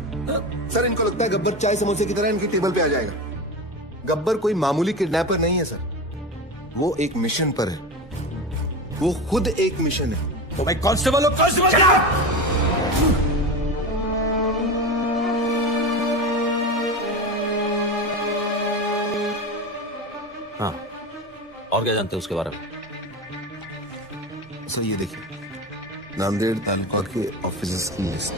सर, इनको लगता है गब्बर चाय समोसे की तरह इनकी टेबल पे आ जाएगा। गब्बर कोई मामूली किडनैपर नहीं है सर, वो एक मिशन पर है। वो खुद एक मिशन है। तो भाई कांस्टेबल हो, कांस्टेबल क्या? हाँ, और क्या जानते हो उसके बारे में? सर ये देखिए, नांदेड़ तालुका के ऑफिसर्स की लिस्ट।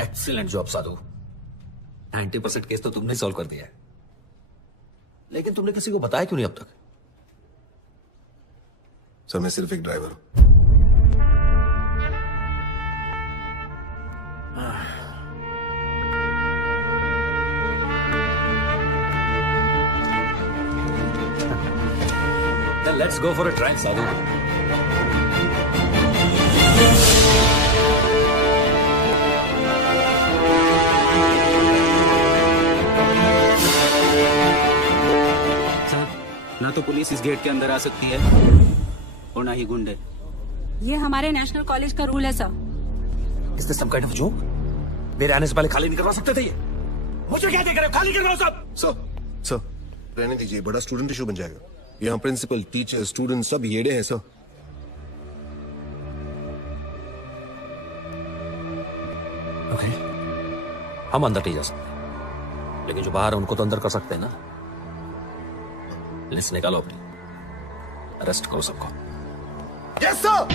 एक्सीलेंट जॉब साधु। 90% केस तो तुमने सॉल्व कर दिया है, लेकिन तुमने किसी को बताया क्यों नहीं अब तक? सर, मैं सिर्फ एक ड्राइवर हूं। Then let's go for a drive, साधु। ना तो पुलिस इस गेट के अंदर आ सकती है और ना ही गुंडे। ये हमारे नेशनल कॉलेज का रूल है sir. Is this some kind of joke? मेरे आने से पहले खाली नहीं करवा सकते थे ये? मुझे क्या देख रहे हो? खाली करवाओ सब। सर, रहने दीजिए, बड़ा स्टूडेंट इशू बन जाएगा। यहाँ प्रिंसिपल, टीचर, स्टूडेंट सब येड़े हैं सर। ओके, हम अंदर नहीं जा सकते, लेकिन जो बाहर है उनको तो अंदर कर सकते हैं ना। लिस्ट निकालो अपनी, अरेस्ट करो सबको। Yes sir.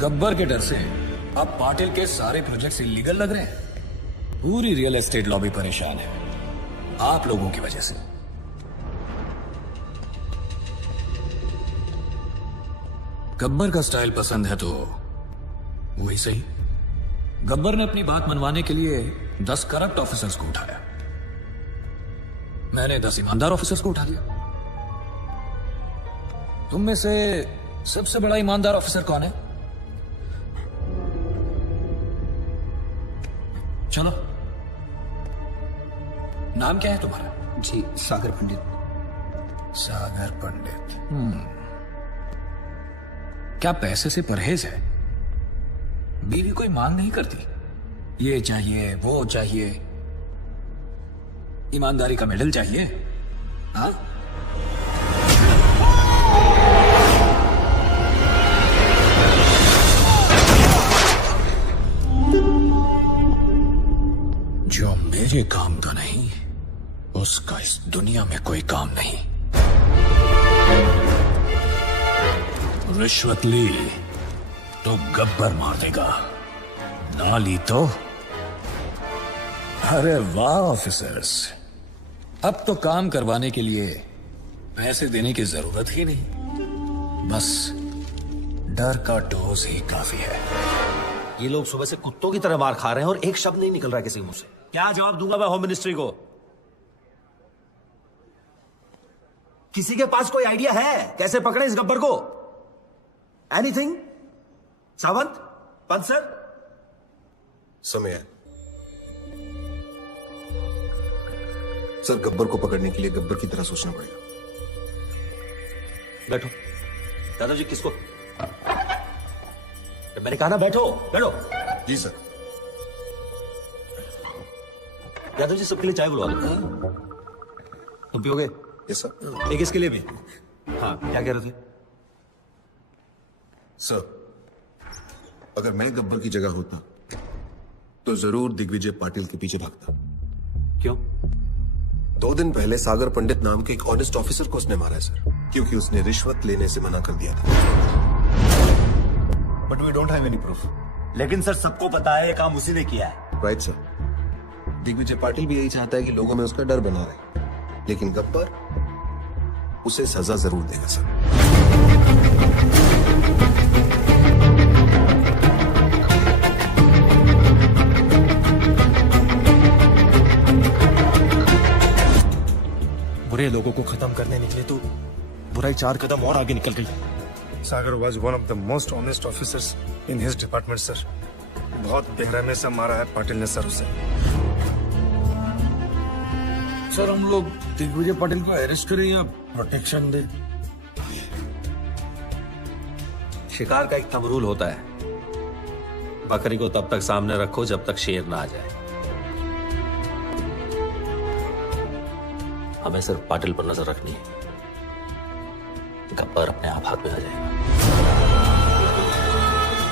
गब्बर के डर से अब पाटिल के सारे प्रोजेक्ट्स इलीगल लग रहे हैं। पूरी रियल एस्टेट लॉबी परेशान है, आप लोगों की वजह से। गब्बर का स्टाइल पसंद है तो वही सही। गब्बर ने अपनी बात मनवाने के लिए 10 करप्ट ऑफिसर्स को उठाया, मैंने 10 ईमानदार ऑफिसर्स को उठा लिया। तुम में से सबसे बड़ा ईमानदार ऑफिसर कौन है? चलो नाम क्या है तुम्हारा? जी सागर पंडित। सागर पंडित। क्या पैसे से परहेज है? बीवी कोई मांग नहीं करती, ये चाहिए वो चाहिए, ईमानदारी का मेडल चाहिए? हाँ? जो मेरे काम का नहीं, उसका इस दुनिया में कोई काम नहीं। रिश्वत ली तो गब्बर मार देगा, ना ली तो। अरे वाह ऑफिसर्स, अब तो काम करवाने के लिए पैसे देने की जरूरत ही नहीं, बस डर का डोज ही काफी है। ये लोग सुबह से कुत्तों की तरह मार खा रहे हैं और एक शब्द नहीं निकल रहा किसी मुंह से। क्या जवाब दूंगा मैं होम मिनिस्ट्री को? किसी के पास कोई आइडिया है कैसे पकड़े इस गब्बर को? एनीथिंग? सावंत, पंत सर? समय है सर, गब्बर को पकड़ने के लिए गब्बर की तरह सोचना पड़ेगा। बैठो दादाजी। किसको? मैंने कहा ना बैठो बैठो। जी सर। यादव जी सबके लिए चाय बुलवा दो। तुम पियोगे? Yes sir. एक इसके लिए भी। हाँ क्या कह रहे थे? सर, अगर मैं गब्बर की जगह होता तो जरूर दिग्विजय पाटिल के पीछे भागता। क्यों? 2 दिन पहले सागर पंडित नाम के एक ऑनेस्ट ऑफिसर को उसने मारा है सर, क्योंकि उसने रिश्वत लेने से मना कर दिया था। But we don't have any proof. लेकिन सर सबको पता है ये काम उसी ने किया है। Right sir. दिग्विजय पाटिल भी यही चाहता है कि लोगों में उसका डर बना रहे, लेकिन गब्बर उसे सजा जरूर देगा सर। बुरे लोगों को खत्म करने निकले तो बुराई 4 कदम और आगे निकल गई। Sagar was one of the most honest officers in his department sir. बहुत बेरहमी से मारा है पाटिल ने सर उसे। सर हम लोग दिग्विजय पाटिल को अरेस्ट करें या प्रोटेक्शन दें? शिकार का एक थंब रूल होता है, बकरी को तब तक सामने रखो जब तक शेर ना आ जाए। हमें सिर्फ पाटिल पर नजर रखनी है, गब्बर अपने आप हाथ में आ जाएगा।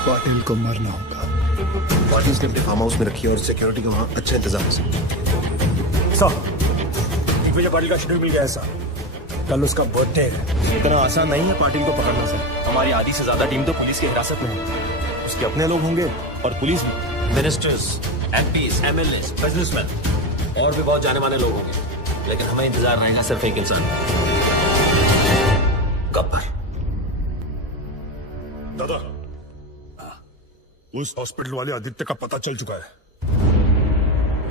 पाटिल को मरना होगा। पाटिल ने अपने फार्म हाउस में रखी है और सिक्योरिटी का वहां अच्छा इंतजाम है सर। दिग्विजय पाटिल का शेड्यूल मिल गया है सर, कल उसका बर्थडे है। इतना आसान नहीं है पाटिल को पकड़ना सर। हमारी आधी से ज्यादा टीम तो पुलिस की हिरासत में है, उसके अपने लोग होंगे और पुलिस भी। मिनिस्टर्स, एमपीज, एमएलएस, बिजनेसमैन और भी बहुत जाने माने लोग होंगे, लेकिन हमें इंतजार रहेगा सिर्फ एक इंसान, गब्बर। दादा, उस हॉस्पिटल वाले आदित्य का पता चल चुका है।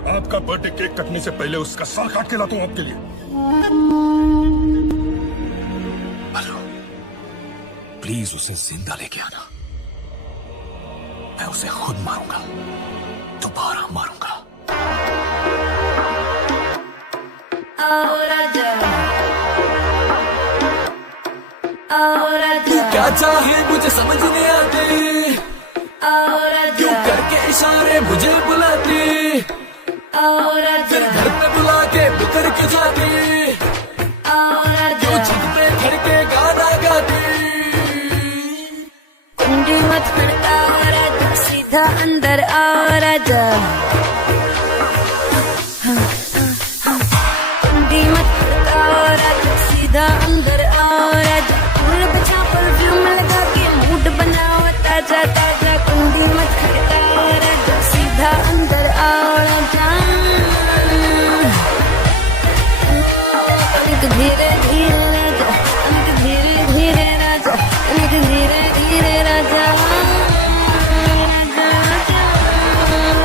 आपका बर्थडे केक कटने से पहले उसका सर काट के लाता हूं आपके लिए। हेलो, प्लीज उसे जिंदा लेके आना। मैं उसे खुद मारूंगा, दोबारा मारूंगा। तू क्या चाहे मुझे समझ नहीं आती, क्यों करके इशारे मुझे बुलाती, फिर घर पे बुला के पुकर के जाती, क्यों छत पे खड़ के गाना गाती। कुंडी मत खड़काओ राजा, सीधा अंदर आओ राजा। कुंडी मत खड़काओ राजा, सीधा अंदर आओ राजा। फूल बचा परफ्यूम लगा के मूड बनाओ ताजा ताजा। कुंडी मत खड़काओ राजा, सीधा अंदर आओ राजा। धीरे धीरे राजा, धीरे धीरे राजा, धीरे धीरे राजा।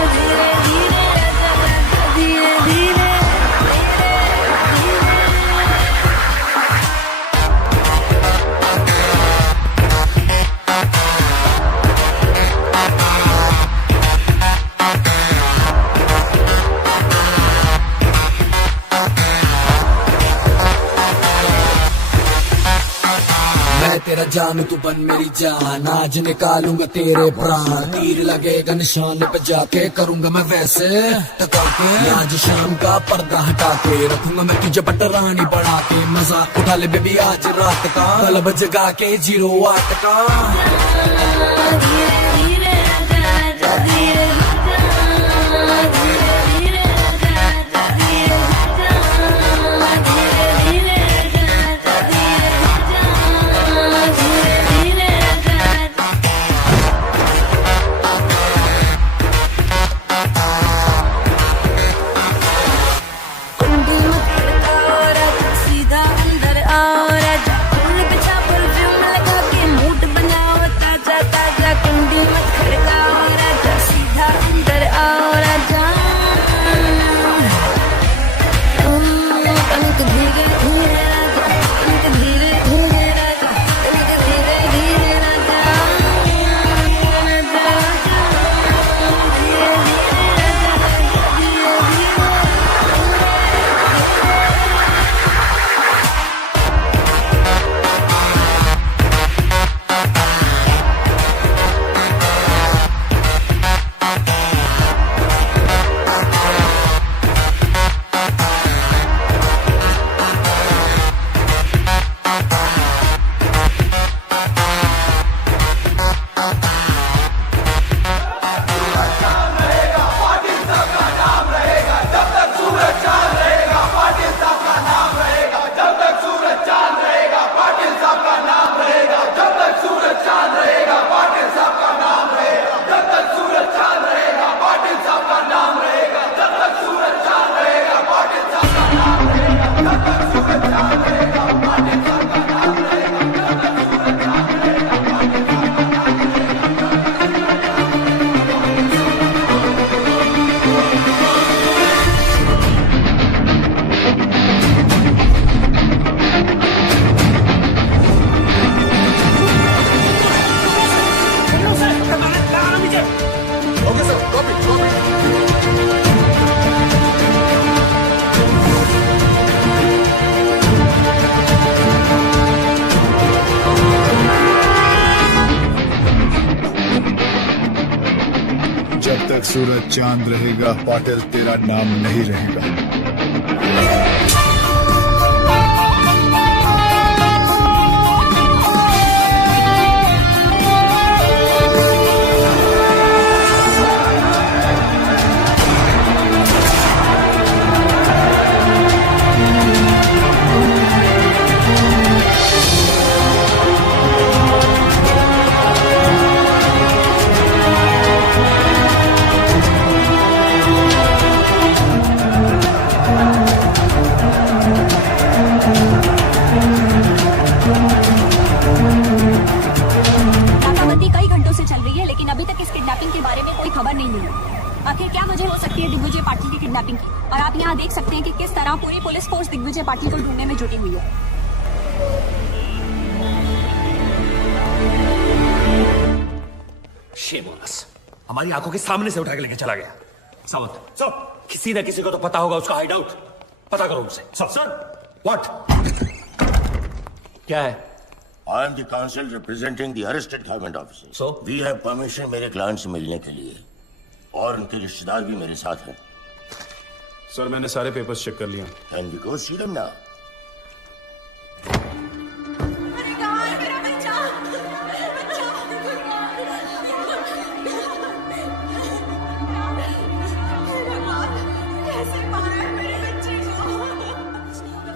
धीरे धीरे राजा, धीरे धीरे। तेरा जान तू बन मेरी जान, आज निकालूंगा तेरे प्राण, तीर लगेगा निशान पे जाके करूंगा मैं वैसे टका के, आज शाम का पर्दा हटा के रखूंगा मैं तुझे पटरानी बढ़ा के, मजा उठा ले बेबी आज रात का, क्लब जगा के 08 का। जब तक सूरज चांद रहेगा पाटिल तेरा नाम नहीं रहेगा। आखिर क्या वजह हो सकती है दिग्विजय पाटिल की किडनैपिंग की, और आप यहाँ देख सकते हैं कि किस तरह पूरी पुलिस फोर्स दिग्विजय पाटिल को ढूंढने में जुटी हुई है। शेमोनस हमारी आंखों के सामने से उठा के लेके चला गया। सावंत सर, किसी न किसी को तो पता होगा उसका हाइड आउट, पता करो उनसे। सर व्हाट क्या है? I am the counsel representing the arrested government officers. So? We have permission मेरे क्लाइंट से मिलने के लिए, और उनके रिश्तेदार भी मेरे साथ हैं। सर मैंने सारे पेपर्स चेक कर लिया। And we go see them now.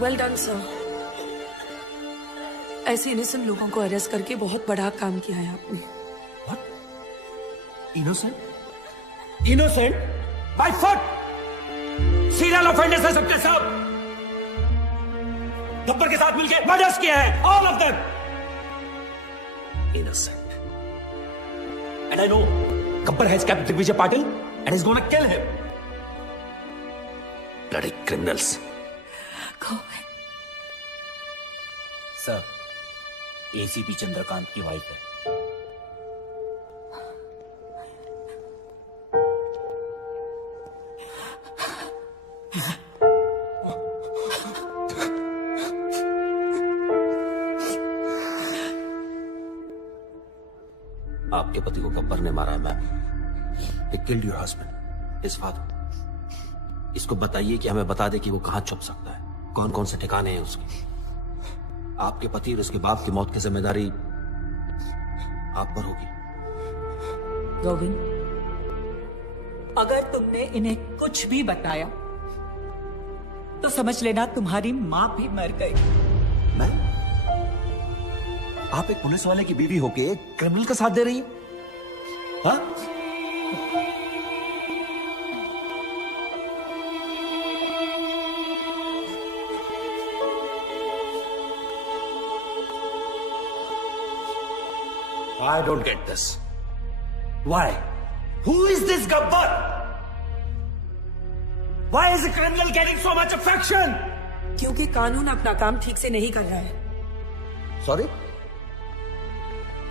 Well done sir, ऐसे इनोसेंट लोगों को अरेस्ट करके बहुत बड़ा काम किया है आपने। Innocent? Innocent? By foot! Serial offenders है सबके सब। गब्बर के साथ मिलकर मर्डर्स किया है, all of them. Innocent. And I know Gabbar has kept Digvijay Patil and is gonna kill him. Bloody criminals. Sir, ACP Chandrakant की वाइफ है। आपके पति को गब्बर ने मारा है ma'am. He killed your husband, his father. इसको बताइए कि हमें बता दे कि वो कहाँ छुप सकता है, कौन कौन से ठिकाने हैं उसके। आपके पति और उसके बाप की मौत की जिम्मेदारी आप पर होगी। गोविंद, अगर तुमने इन्हें कुछ भी बताया तो समझ लेना तुम्हारी माँ भी मर गई। आप एक पुलिस वाले की बीवी होके क्रिमिनल का साथ दे रही हैं? हाँ? I don't get this. Why? Who is this Gabbar? Why is a criminal getting so much affection? क्योंकि कानून अपना काम ठीक से नहीं कर रहा है। Sorry?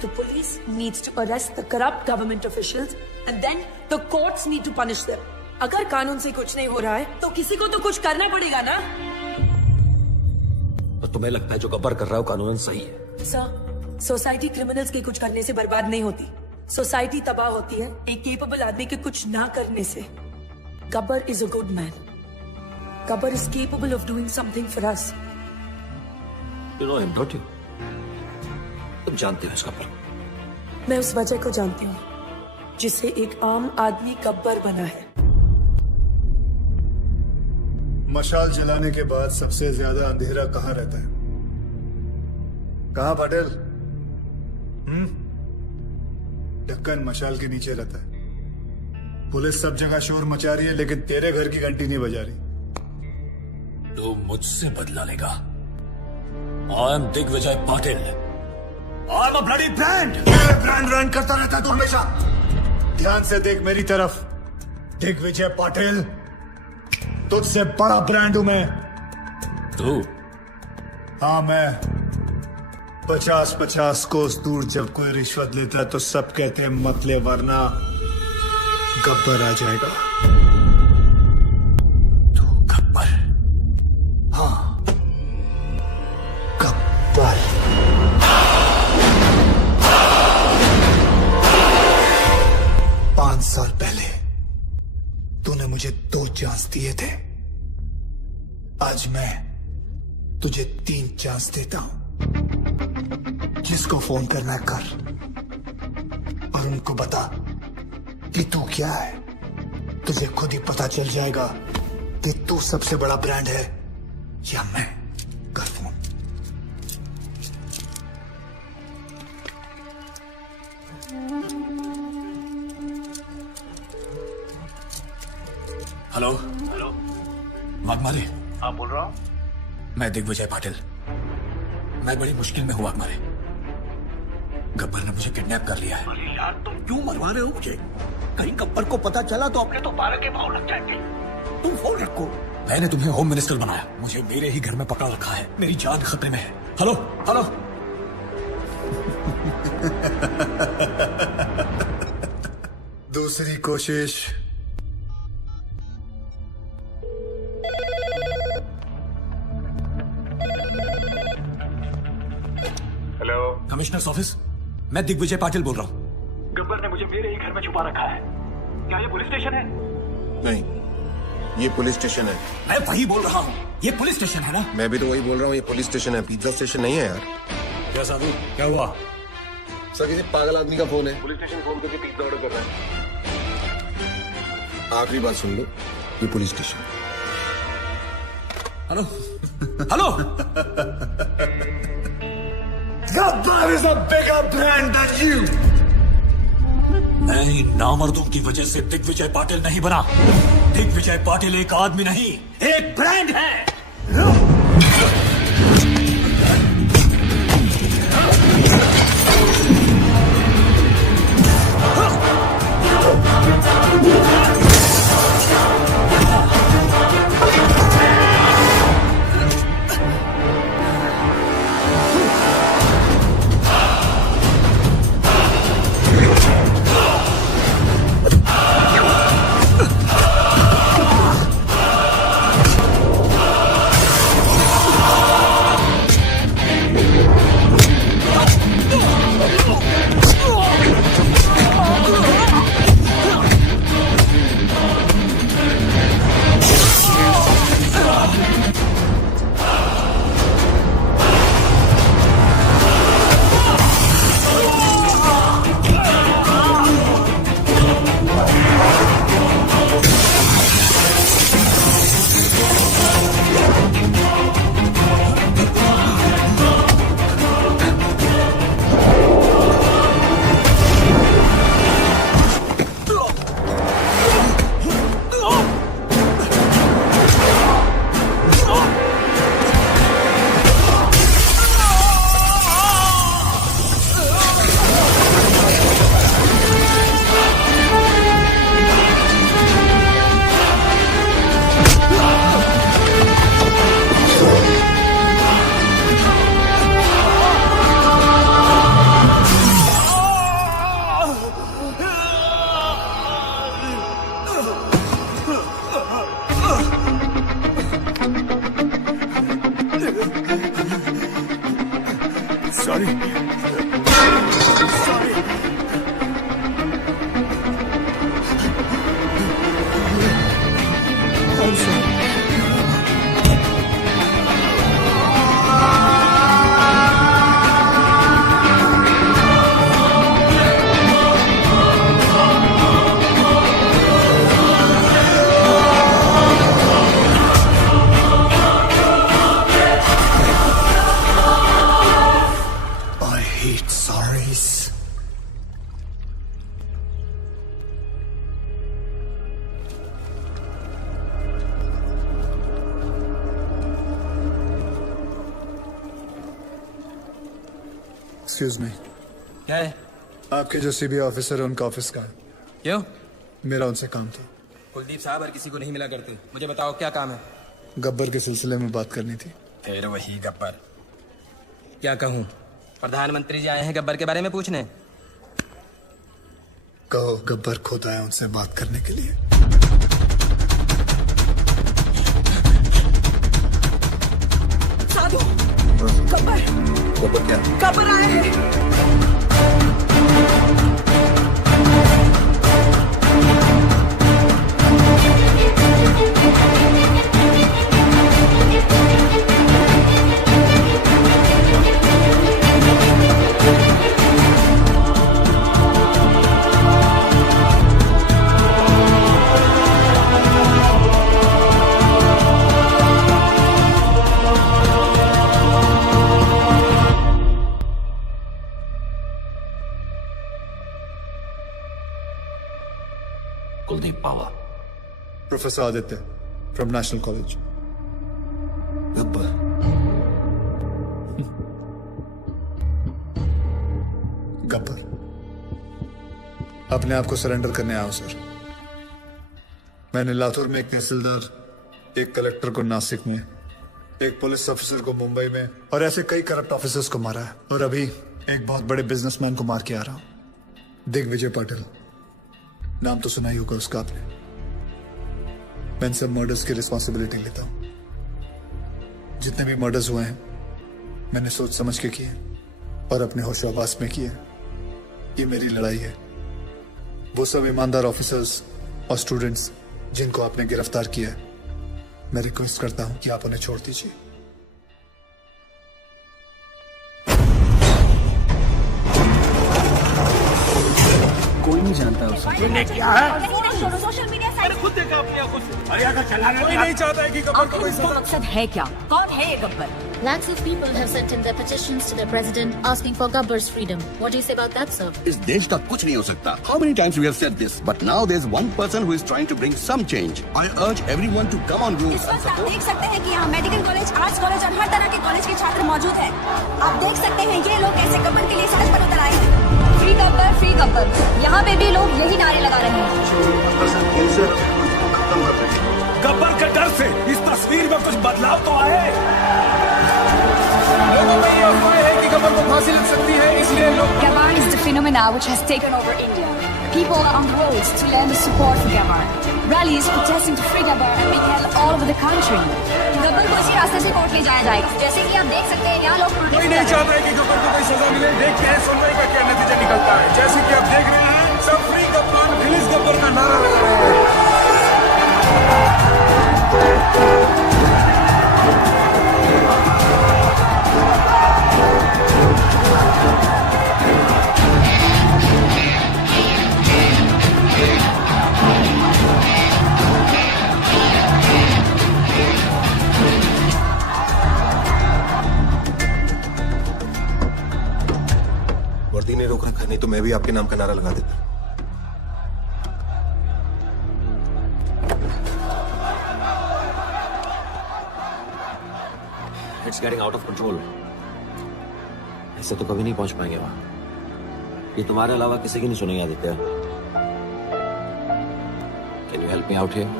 The police needs to arrest the corrupt government officials and then the courts need to punish them. अगर कानून से कुछ नहीं हो रहा है तो किसी को तो कुछ करना पड़ेगा ना। तो तुम्हें लगता है जो गब्बर कर रहा है वो कानूनन सही है? सर, सोसाइटी क्रिमिनल्स के कुछ करने से बर्बाद नहीं होती, सोसाइटी तबाह होती है एक केपेबल आदमी के कुछ ना करने से। Gabbar is a good man. Gabbar is capable of doing something for us. You know him, don't you? तुम जानते हो इस गब्बर? मैं उस वजह को जानती हूँ जिससे एक आम आदमी गब्बर बना है। मशाल जलाने के बाद सबसे ज्यादा अंधेरा कहाँ रहता है? कहाँ पटेल? ढक्कन मशाल के नीचे रहता है। पुलिस सब जगह शोर मचा रही है लेकिन तेरे घर की घंटी नहीं बजा रही। तो मुझसे बदला लेगा। I am Digvijay Patil. I am a bloody brand. Brand run करता रहता है तू हमेशा। ध्यान से देख मेरी तरफ। दिग्विजय पाटिल, तुझसे बड़ा ब्रांड हूं मैं। तू? हाँ मैं। 50-50 कोस दूर जब कोई रिश्वत लेता है तो सब कहते हैं मत ले वरना गब्बर आ जाएगा। तू गब्बर? हाँ, गब्बर। पांच साल पहले तूने मुझे 2 चांस दिए थे। आज मैं तुझे 3 चांस देता हूं। जिसको फोन करना है कर और उनको बता कि तू क्या है। तुझे खुद ही पता चल जाएगा कि तू सबसे बड़ा ब्रांड है या मैं। कर फोन। Hello hello, Waghmare? हाँ बोल रहा हूँ। मैं दिग्विजय पाटिल। मैं बड़ी मुश्किल में हुआ मारे। गब्बर ने मुझे किडनैप कर लिया है। अरे यार तुम क्यों मरवा रहे हो मुझे? कहीं गब्बर को पता चला तो अपने तो 12 के भाव लग जाएंगे। तुम फोन रखो। मैंने तुम्हें होम मिनिस्टर बनाया, मुझे मेरे ही घर में पकड़ रखा है। मेरी जान खतरे में है। Hello hello. दूसरी कोशिश। Hello, commissioners office. मैं दिग्विजय पाटिल बोल रहा हूँ। गब्बर ने मुझे मेरे ही घर में छुपा रखा है। क्या ये पुलिस स्टेशन है? नहीं, ये पुलिस स्टेशन है। मैं वही बोल रहा हूँ, ये पुलिस स्टेशन है ना? मैं भी तो वही बोल रहा हूँ, ये पुलिस स्टेशन है, पिज्जा स्टेशन नहीं है यार। क्या साधु, क्या हुआ? सर किसी पागल आदमी का फोन है। पुलिस स्टेशन फोन करके पिज्जा ऑर्डर कर रहा है। आखिरी बात सुन लो, ये police station. Hello hello. Gabbar is a bigger brand than you. मैं इन नामर्दों की वजह से दिग्विजय पाटिल नहीं बना। दिग्विजय पाटिल एक आदमी नहीं, एक ब्रांड है। Sorry. I'm sorry. I hate sorries. Excuse me. क्या है? आपके जो सीबीआई ऑफिसर है उनका ऑफिस कहाँ है? क्यों? मेरा उनसे काम था। कुलदीप साहब और किसी को नहीं मिला करते। मुझे बताओ क्या काम है? गब्बर के सिलसिले में बात करनी थी। फिर वही गब्बर। क्या कहूँ? प्रधानमंत्री जी आए हैं गब्बर के बारे में पूछने। कहो गब्बर खुद आया उनसे बात करने के लिए। साधु, गब्बर गब्बर क्या? गब्बर आए हैं। Kuldeep Pawa. Professor Aditya from national college. Gabbar Gabbar अपने आप को सरेंडर करने आया हूं सर। मैंने लातूर में एक तहसीलदार, एक कलेक्टर को नासिक में, एक पुलिस ऑफिसर को मुंबई में और ऐसे कई करप्ट ऑफिसर्स को मारा है। और अभी एक बहुत बड़े बिजनेसमैन को मार के आ रहा हूं, दिग्विजय पाटिल। नाम तो सुना ही होगा उसका आपने। मैं इन सब मर्डर्स की रिस्पॉन्सिबिलिटी लेता हूं। जितने भी मर्डर्स हुए हैं मैंने सोच समझ के किए और अपने होशाबास में किए। ये मेरी लड़ाई है। वो सब ईमानदार ऑफिसर्स और स्टूडेंट्स जिनको आपने गिरफ्तार किया है, मैं रिक्वेस्ट करता हूं कि आप उन्हें छोड़ दीजिए। कोई नहीं जानता उसे। तूने क्या है? सोशल मीडिया साइट खुद देखा अपनी आंखों से। अरे अगर चलाने कोई नहीं चाहता है कि गब्बर को कोई सजा। मकसद है क्या? कौन है ये Gabbar? Lakhs of people have sent in their petitions to their president asking for Gabbar's freedom. What do you say about that, sir? इस देश का कुछ नहीं हो सकता. How many times we have said this? But now there's one person who is trying to bring some change. I urge everyone to come on board इस and वक्त आप support. देख सकते हैं कि यहाँ मेडिकल कॉलेज, आर्ट्स कॉलेज और हर तरह के कॉलेज के छात्र मौजूद हैं। आप देख सकते हैं ये लोग कैसे गब्बर के लिए सड़क पर उतर आए हैं। Free Gabbar, free Gabbar. यहाँ पे भी लोग यही नारे लगा रहे हैं। गब्बर के डर से इस तस्वीर में कुछ बदलाव तो आए। लोगों में ये अफवाह है कि गब्बर को फांसी लग सकती है, इसलिए लोग Gabbar is the phenomena which has taken over India. People are on the roads to lend their support for Gabbar. Rallies protesting to free Gabbar are being held all over the country. Gabbar को इसी रास्ते से court ले जाया जाएगा। जैसे कि आप देख सकते हैं यहाँ लोग कोई नहीं चाहता है कि गब्बर को कोई सजा मिले। देखते हैं सुनवाई का क्या नतीजा निकलता है। जैसे कि आप देख रहे हैं, सब फ्री गब्बर, रिलीज गब्बर का नारा लगा रहे हैं। वर्दी ने रोक रखा, नहीं तो मैं भी आपके नाम का नारा लगा देता। It's getting out of control. ऐसे तो कभी नहीं पहुंच पाएंगे वहां। ये तुम्हारे अलावा किसी की नहीं सुनेंगे Aditya. Can you help me out here?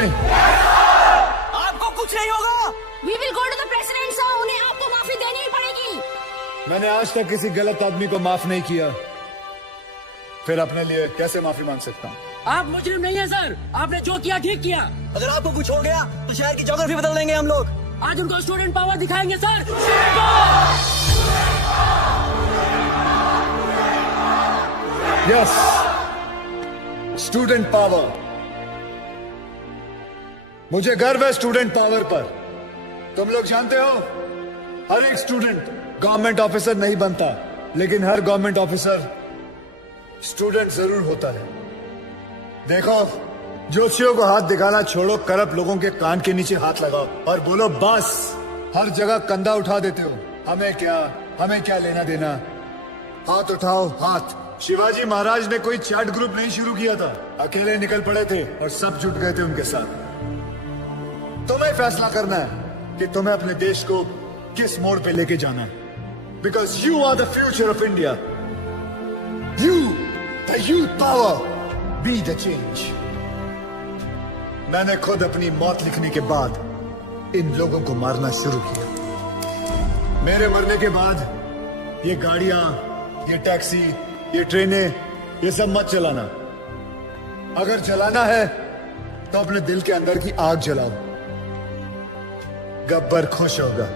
आपको कुछ नहीं होगा। We will go to the president, sir. उन्हें आपको माफी देनी ही पड़ेगी। मैंने आज तक किसी गलत आदमी को माफ नहीं किया, फिर अपने लिए कैसे माफी मांग सकता हूँ? आप मुजरिम नहीं है सर, आपने जो किया ठीक किया। अगर आपको कुछ हो गया तो शहर की ज्योग्राफी बदल देंगे हम लोग। आज उनको स्टूडेंट पावर दिखाएंगे सर। Yes, student power. मुझे गर्व है स्टूडेंट पावर पर। तुम लोग जानते हो, हर एक स्टूडेंट गवर्नमेंट ऑफिसर नहीं बनता, लेकिन हर गवर्नमेंट ऑफिसर स्टूडेंट जरूर होता है। देखो, जोशियों को हाथ दिखाना छोड़ो, करप्ट लोगों के कान के नीचे हाथ लगाओ और बोलो बस। हर जगह कंधा उठा देते हो, हमें क्या लेना देना। हाथ उठाओ, हाथ। शिवाजी महाराज ने कोई चैट ग्रुप नहीं शुरू किया था, अकेले निकल पड़े थे और सब जुट गए थे उनके साथ। तुम्हें फैसला करना है कि तुम्हें अपने देश को किस मोड़ पे लेके जाना है, because you are the future of India. You, the youth power, be the change. मैंने खुद अपनी मौत लिखने के बाद इन लोगों को मारना शुरू किया। मेरे मरने के बाद ये गाड़ियां, ये टैक्सी, ये ट्रेनें, ये सब मत चलाना। अगर जलाना है तो अपने दिल के अंदर की आग जलाओ। गब्बर खुश होगा,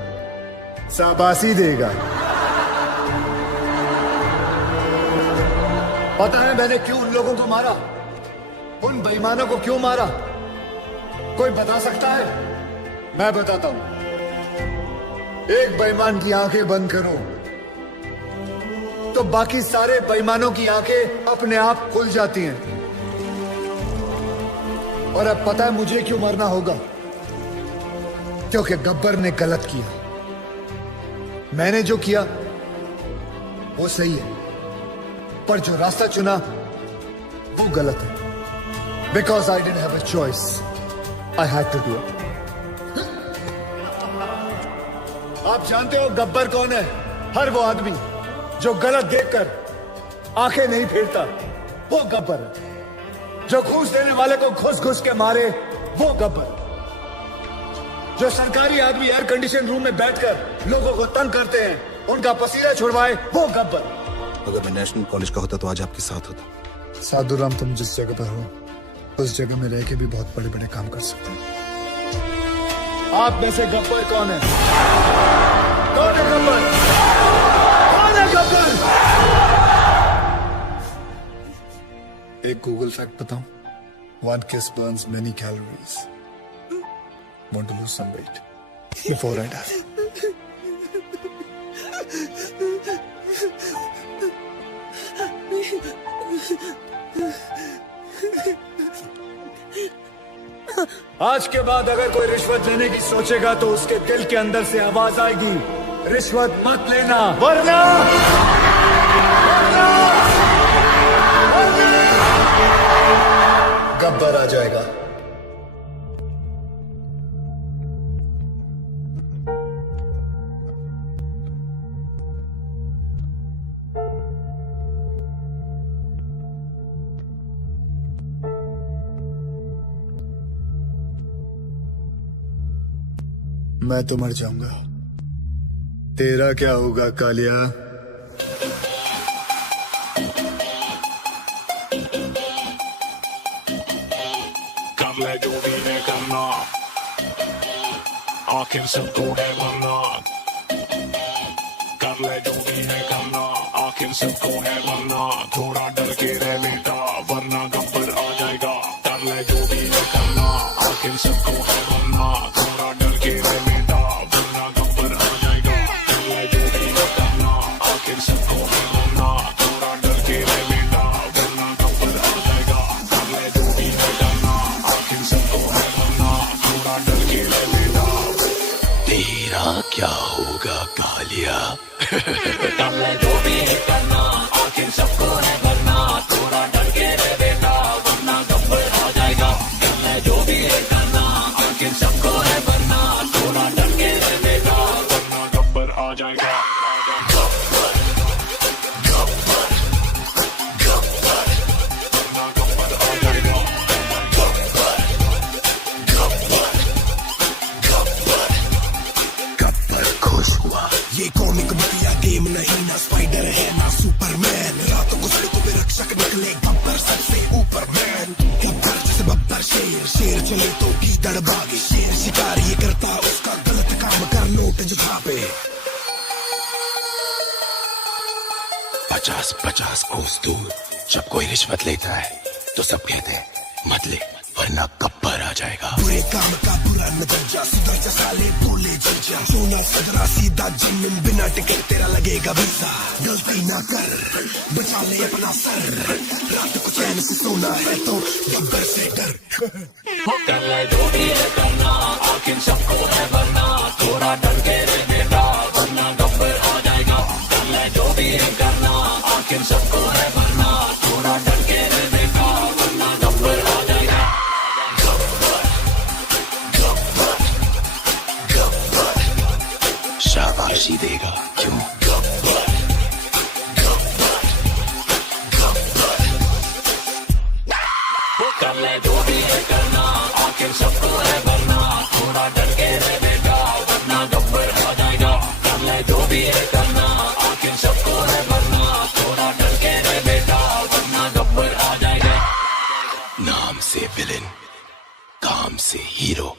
शाबाशी देगा। पता है मैंने क्यों उन लोगों को मारा, उन बेईमानों को क्यों मारा? कोई बता सकता है? मैं बताता हूं। एक बेईमान की आंखें बंद करो तो बाकी सारे बेईमानों की आंखें अपने आप खुल जाती हैं। और अब पता है मुझे क्यों मरना होगा? क्योंकि गब्बर ने गलत किया। मैंने जो किया वो सही है, पर जो रास्ता चुना वो गलत है। Because I didn't have a choice, I had to do it. आप जानते हो गब्बर कौन है? हर वो आदमी जो गलत देखकर आंखें नहीं फेरता, वो गब्बर है। जो घूस देने वाले को घुस घुस के मारे, वो गब्बर। जो सरकारी आदमी एयर कंडीशन रूम में बैठकर लोगों को तंग करते हैं, उनका पसीना छुड़वाए, वो गब्बर। अगर मैं नेशनल कॉलेज का होता तो आज आपके साथ होता। साधुराम, तुम जिस जगह पर हो उस जगह में रह के भी बहुत बड़े बड़े काम कर सकते हो। आप में से गब्बर कौन है? कौन है गब्बर? कौन है गब्बर? एक गूगल फैक्ट बताऊं? 1 kiss burns many calories. Want to lose some weight before I die? आज के बाद अगर कोई रिश्वत लेने की सोचेगा तो उसके दिल के अंदर से आवाज आएगी, रिश्वत मत लेना, वरना गब्बर आ जाएगा। मैं तो मर जाऊंगा, तेरा क्या होगा कालिया? कर ले जो भी है करना, आखिर सबको है मरना। कर ले जो भी है करना, आखिर सबको है मरना। थोड़ा डर के रह बेटा, वरना गब्बर आ जाएगा। कर ले जो भी है करना, आखिर सबको है मरना। थोड़ा डर के रह बेटा, वरना गब्बर आ जाएगा। कर ले जो भी है करना, आखिर सबको है मरना। थोड़ा डर के रह बेटा, वरना गब्बर आ जाएगा। कर ले जो भी है करना, आखिर सबको है मरना। थोड़ा डर के रह बेटा, तेरा क्या होगा कालिया? कर ले जो भी है करना, आखिर सबको है मरना। थोड़ा डर के रह बेटा, वरना गब्बर आ जाएगा। कर ले जो भी है करना, आखिर सबको है मरना। थोड़ा डर के रह बेटा, वरना गब्बर आ जाएगा। शेर चले तो गीदड़ भागे, शेर शिकार ये करता उसका गलत काम कर नोट जो छापे। 50-50 कोस दूर जब कोई रिश्वत लेता है तो सब कहते हैं मत ले वरना गब्बर आ जाएगा। बुरे काम का बुरा नतीजा, सुधर जा साले बोले जीजा, सोना सदरा सीधा जमीन बिना टिकट तेरा लगेगा वीजा। गलती ना कर बचा ले अपना सर, रात को चैन से सोना है तो गब्बर से डर। कर ले जो भी है करना, आखिर सबको है वरना, थोड़ा डर के रे बेटा वरना गब्बर आ जाएगा। कर ले जो भी है करना, आखिर सबको है वरना, थोड़ा डर के रे बेटा वरना गब्बर आ जाएगा। शाबाशी देगा क्यों? कर ले जो भी है करना, आखिर सबको है वरना, थोड़ा डर के रे बेटा वरना गब्बर आ जाएगा। कर ले जो भी है करना, आखिर सबको है वरना, थोड़ा डर के रे बेटा वरना गब्बर आ जाएगा। नाम से विलेन, काम से हीरो।